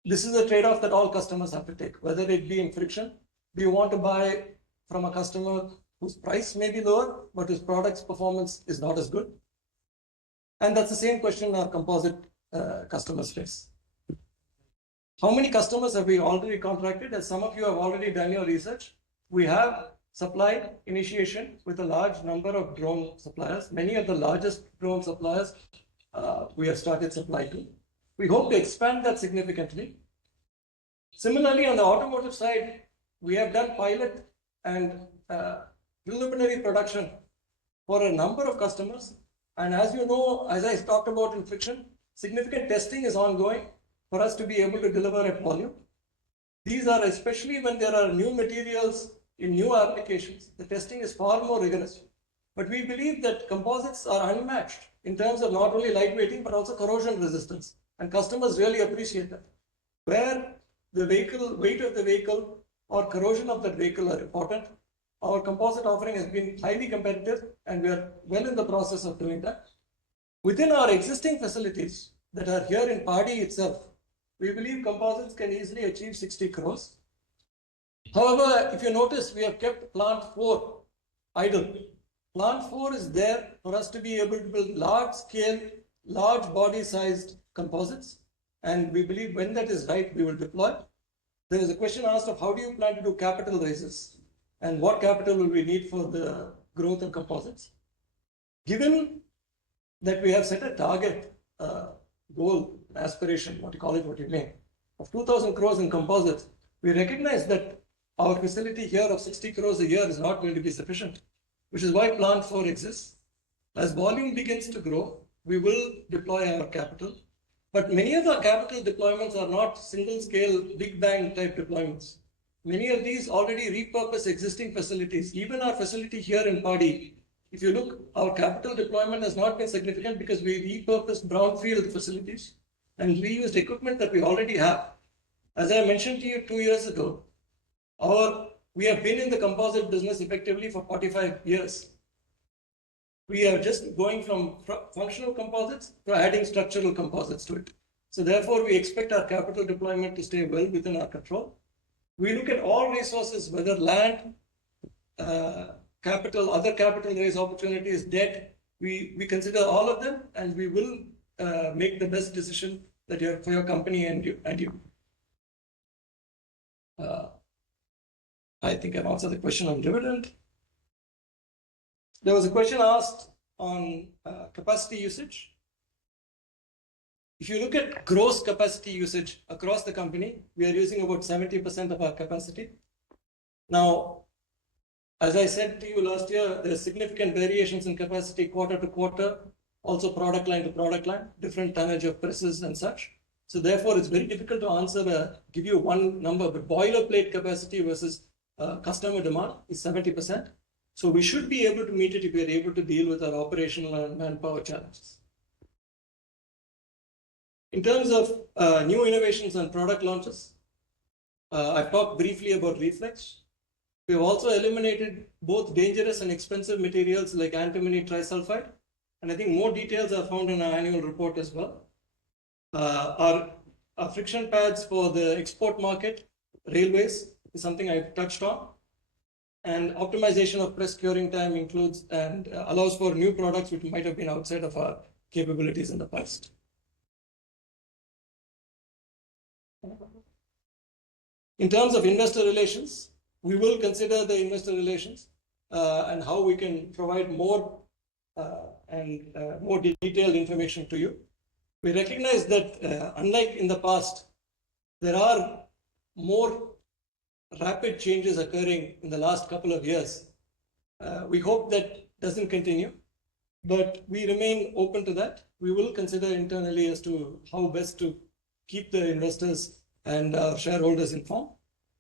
this is a trade-off that all customers have to take, whether it be in friction. Do you want to buy from a customer whose price may be lower, but whose product's performance is not as good? And that's the same question our composite customers face. How many customers have we already contracted? As some of you have already done your research, we have supply initiation with a large number of drone suppliers. Many of the largest drone suppliers we have started supply to. We hope to expand that significantly. Similarly, on the automotive side, we have done pilot and preliminary production for a number of customers. And as you know, as I talked about in friction, significant testing is ongoing for us to be able to deliver at volume. These are especially when there are new materials in new applications, the testing is far more rigorous. But we believe that composites are unmatched in terms of not only lightweighting, but also corrosion resistance. And customers really appreciate that. Where the vehicle, weight of the vehicle or corrosion of that vehicle are important, our composite offering has been highly competitive and we are well in the process of doing that. Within our existing facilities that are here in Padi itself, we believe composites can easily achieve 60 crores. However, if you notice, we have kept plant 4 idle. Plant 4 is there for us to be able to build large scale, large body sized composites. And we believe when that is right, we will deploy. There is a question asked of how do you plan to do capital raises and what capital will we need for the growth of composites? Given that we have set a target, goal, aspiration, what you call it, what you may, of 2,000 crores in composites, we recognize that our facility here of 60 crores a year is not going to be sufficient, which is why plant 4 exists. As volume begins to grow, we will deploy our capital, but many of our capital deployments are not single scale, big bang type deployments. Many of these already repurpose existing facilities. Even our facility here in Padi, if you look, our capital deployment has not been significant because we repurposed brownfield facilities and reused equipment that we already have. As I mentioned to you 2 years ago, we have been in the composite business effectively for 45 years. We are just going from functional composites to adding structural composites to it. So therefore, we expect our capital deployment to stay well within our control. We look at all resources, whether land, capital, other capital raise opportunities, debt. We consider all of them, and we will make the best decision that for your company and you. I think I've answered the question on dividend. There was a question asked on capacity usage. If you look at gross capacity usage across the company, we are using about 70% of our capacity. Now, as I said to you last year, there are significant variations in capacity quarter to quarter, also product line to product line, different tonnage of presses and such. So therefore, it's very difficult to answer, give you one number, but boilerplate capacity versus customer demand is 70%. So we should be able to meet it if we are able to deal with our operational and manpower challenges. In terms of new innovations and product launches, I've talked briefly about reflex. We have also eliminated both dangerous and expensive materials like antimony trisulfide. And I think more details are found in our annual report as well. Our friction pads for the export market, railways, is something I've touched on. And optimization of press curing time includes and allows for new products which might have been outside of our capabilities in the past. In terms of investor relations, we will consider the investor relations and how we can provide more more detailed information to you. We recognize that unlike in the past, there are more rapid changes occurring in the last couple of years. We hope that doesn't continue, but we remain open to that. We will consider internally as to how best to keep the investors and our shareholders informed,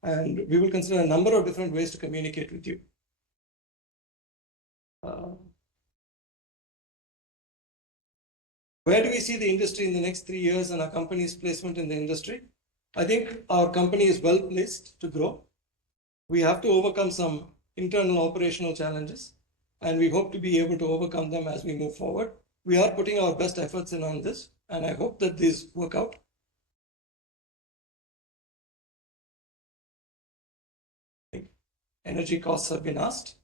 and we will consider a number of different ways to communicate with you. Where do we see the industry in the next 3 years and our company's placement in the industry? I think our company is well placed to grow. We have to overcome some internal operational challenges, and we hope to be able to overcome them as we move forward. We are putting our best efforts in on this, and I hope that these work out. Energy costs have been asked.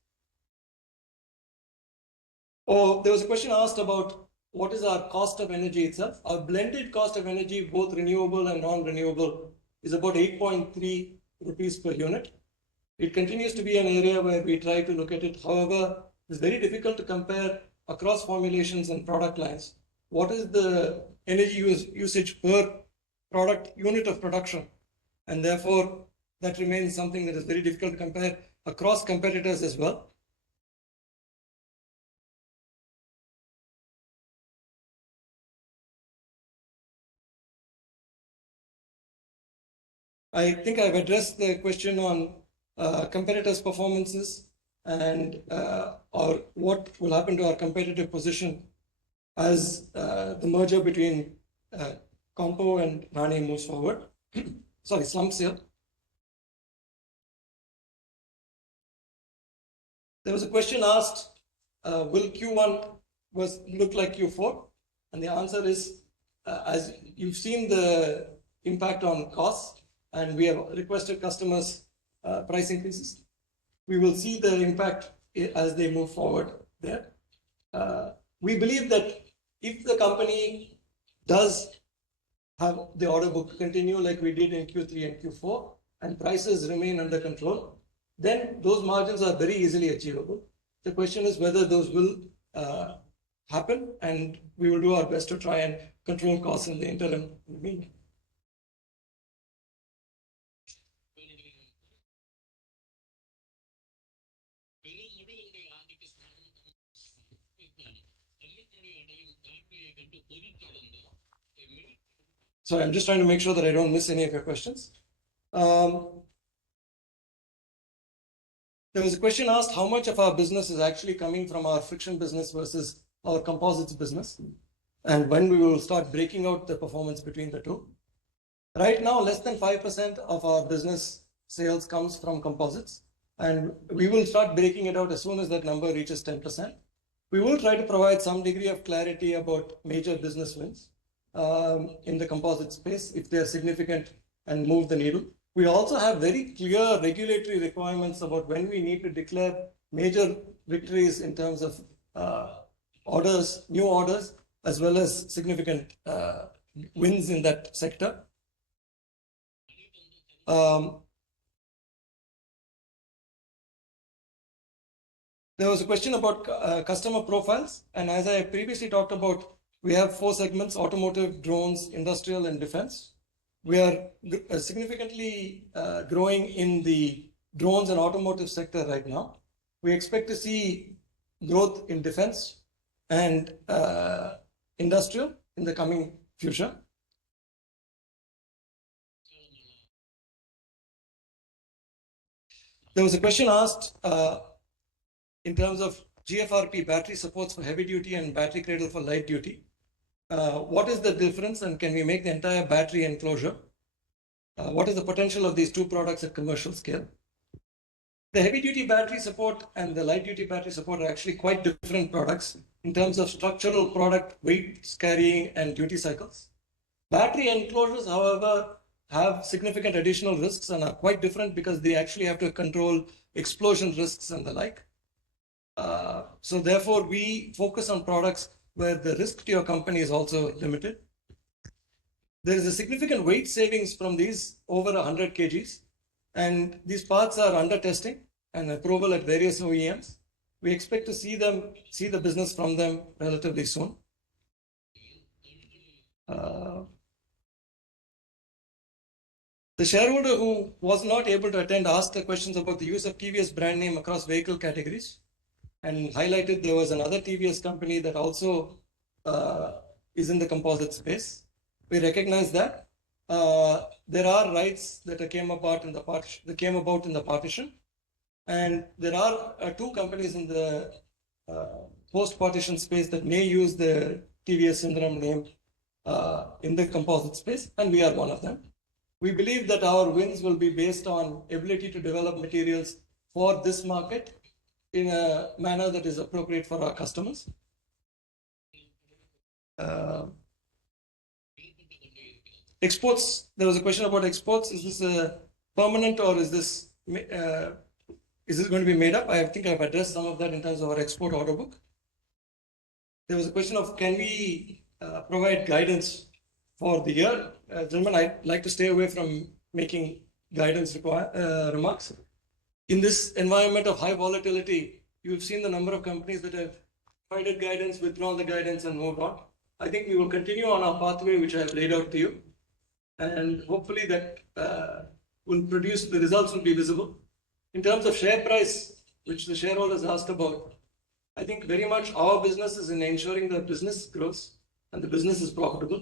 Oh, there was a question asked about what is our cost of energy itself. Our blended cost of energy, both renewable and non-renewable, is about 8.3 rupees per unit. It continues to be an area where we try to look at it. However, it's very difficult to compare across formulations and product lines. What is the energy usage per product unit of production? And therefore, that remains something that is very difficult to compare across competitors as well. I think I've addressed the question on competitors' performances and or what will happen to our competitive position as the merger between Compo and Nani moves forward. Sorry, slump sale. There was a question asked, will Q1 look like Q4? And the answer is, as you've seen the impact on costs, and we have requested customers price increases. We will see the impact as they move forward there. We believe that if the company does have the order book continue like we did in Q3 and Q4, and prices remain under control, then those margins are very easily achievable. The question is whether those will happen, and we will do our best to try and control costs in the interim. Sorry, I'm just trying to make sure that I don't miss any of your questions. There was a question asked how much of our business is actually coming from our friction business versus our composites business, and when we will start breaking out the performance between the two. Right now, less than 5% of our business sales comes from composites, and we will start breaking it out as soon as that number reaches 10%. We will try to provide some degree of clarity about major business wins in the composite space if they are significant and move the needle. We also have very clear regulatory requirements about when we need to declare major victories in terms of orders, new orders, as well as significant wins in that sector. There was a question about customer profiles, and as I previously talked about, we have 4 segments: automotive, drones, industrial, and defense. We are significantly growing in the drones and automotive sector right now. We expect to see growth in defense and industrial in the coming future. There was a question asked in terms of GFRP, battery supports for heavy duty and battery cradle for light duty. What is the difference, and can we make the entire battery enclosure? What is the potential of these two products at commercial scale? The heavy duty battery support and the light duty battery support are actually quite different products in terms of structural product, weights carrying, and duty cycles. Battery enclosures, however, have significant additional risks and are quite different because they actually have to control explosion risks and the like. So therefore, we focus on products where the risk to your company is also limited. There is a significant weight savings from these over 100 kgs, and these parts are under testing and approval at various OEMs. We expect to see the business from them relatively soon. The shareholder who was not able to attend asked the questions about the use of TVS brand name across vehicle categories and highlighted there was another TVS company that also is in the composite space. We recognize that there are rights that came about in the partition, and there are two companies in the post-partition space that may use the TVS Sundaram name in the composite space, and we are one of them. We believe that our wins will be based on ability to develop materials for this market in a manner that is appropriate for our customers. Exports, there was a question about exports. Is this a permanent or is this going to be made up? I think I've addressed some of that in terms of our export order book. There was a question of can we provide guidance for the year? Gentlemen, I'd like to stay away from making guidance remarks. In this environment of high volatility, you've seen the number of companies that have provided guidance, withdrawn the guidance, and moved on. I think we will continue on our pathway, which I have laid out to you. And hopefully that will produce, the results will be visible. In terms of share price, which the shareholders asked about, I think very much our business is in ensuring that business grows and the business is profitable.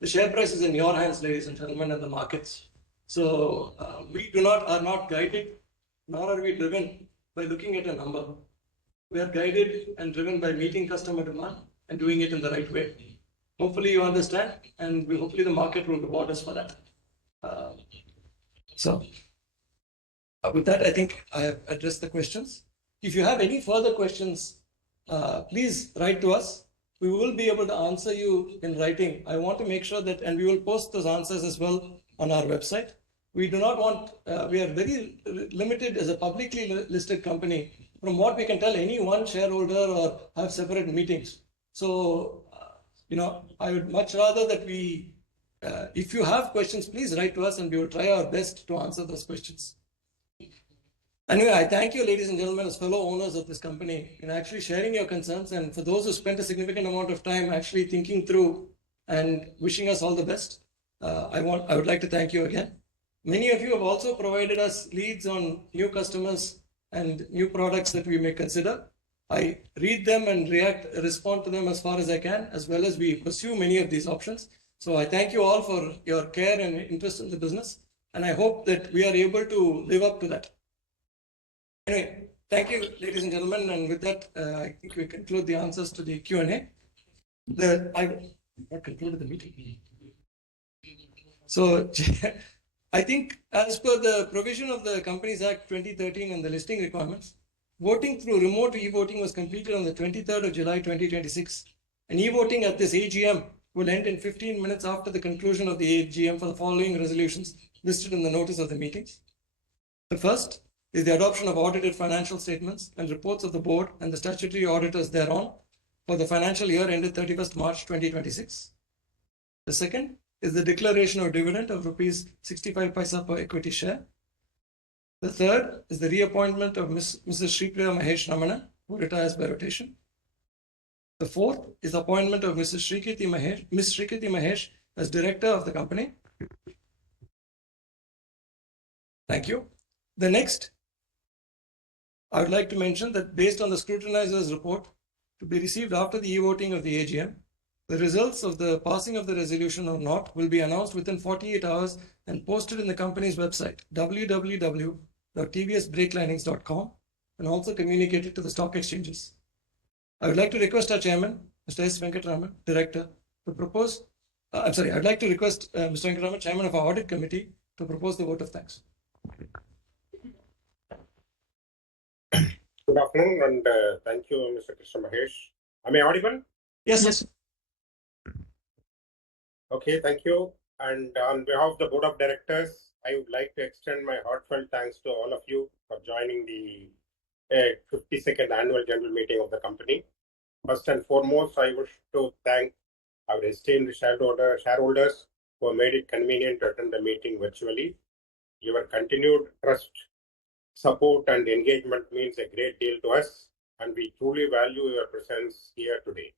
The share price is in your hands, ladies and gentlemen, and the markets. So we are not guided, nor are we driven by looking at a number. We are guided and driven by meeting customer demand and doing it in the right way. Hopefully you understand, and hopefully the market will reward us for that. So with that, I think I have addressed the questions. If you have any further questions, please write to us. We will be able to answer you in writing. I want to make sure that, and we will post those answers as well on our website. We do not want, we are very limited as a publicly listed company from what we can tell any one shareholder or have separate meetings. So, I would much rather that we, if you have questions, please write to us and we will try our best to answer those questions. Anyway, I thank you, ladies and gentlemen, as fellow owners of this company, in actually sharing your concerns, and for those who spent a significant amount of time actually thinking through and wishing us all the best. I would like to thank you again. Many of you have also provided us leads on new customers and new products that we may consider. I read them and respond to them as far as I can, as well as we pursue many of these options. So I thank you all for your care and interest in the business, and I hope that we are able to live up to that. Anyway, thank you, ladies and gentlemen, and with that, I think we conclude the answers to the Q&A. I concluded the meeting. So I think as per the provision of the Companies Act 2013 and the listing requirements, voting through remote e-voting was completed on the 23rd of July 2026. And e-voting at this AGM will end in 15 minutes after the conclusion of the AGM for the following resolutions listed in the notice of the meetings. The first is the adoption of audited financial statements and reports of the board and the statutory auditors thereon for the financial year ended 31st March 2026. The second is the declaration of dividend of rupees 65 paisa per equity share. The third is the reappointment of Mrs. Sripriya Mahesh Ramana, who retires by rotation. The fourth is the appointment of Ms. Srikirti Mahesh as director of the company. Thank you. The next, I would like to mention that based on the scrutinizer's report to be received after the e-voting of the AGM, the results of the passing of the resolution or not will be announced within 48 hours and posted in the company's website, www.tvsbrakelinings.com, and also communicated to the stock exchanges. I would like to request our chairman, Mr. S. Venkatraman, director, to propose, I'd like to request Mr. Venkatraman, chairman of our audit committee, to propose the vote of thanks. Good afternoon, and thank you, Mr. Krishna Mahesh. Am I audible? Yes. Okay, thank you. And on behalf of the Board of Directors, I would like to extend my heartfelt thanks to all of you for joining the 52nd Annual General Meeting of the company. First and foremost, I wish to thank our esteemed shareholders who made it convenient to attend the meeting virtually. Your continued trust, support, and engagement means a great deal to us, and we truly value your presence here today.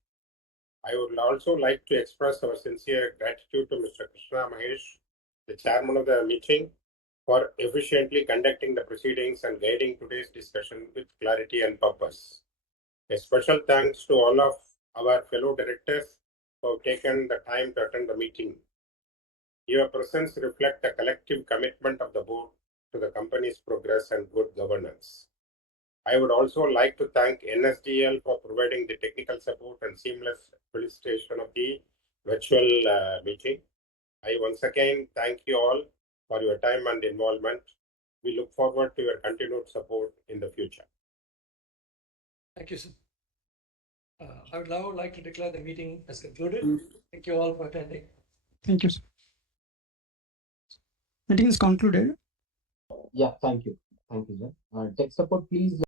I would also like to express our sincere gratitude to Mr. Krishna Mahesh, the chairman of the meeting, for efficiently conducting the proceedings and guiding today's discussion with clarity and purpose. A special thanks to all of our fellow directors who have taken the time to attend the meeting. Your presence reflects the collective commitment of the board to the company's progress and good governance. I would also like to thank NSDL for providing the technical support and seamless facilitation of the virtual meeting. I once again thank you all for your time and involvement. We look forward to your continued support in the future. Thank you, sir. I would now like to declare the meeting as concluded. Thank you all for attending. Thank you, sir. Meeting is concluded. Yeah, thank you. Thank you, sir. Tech support, please.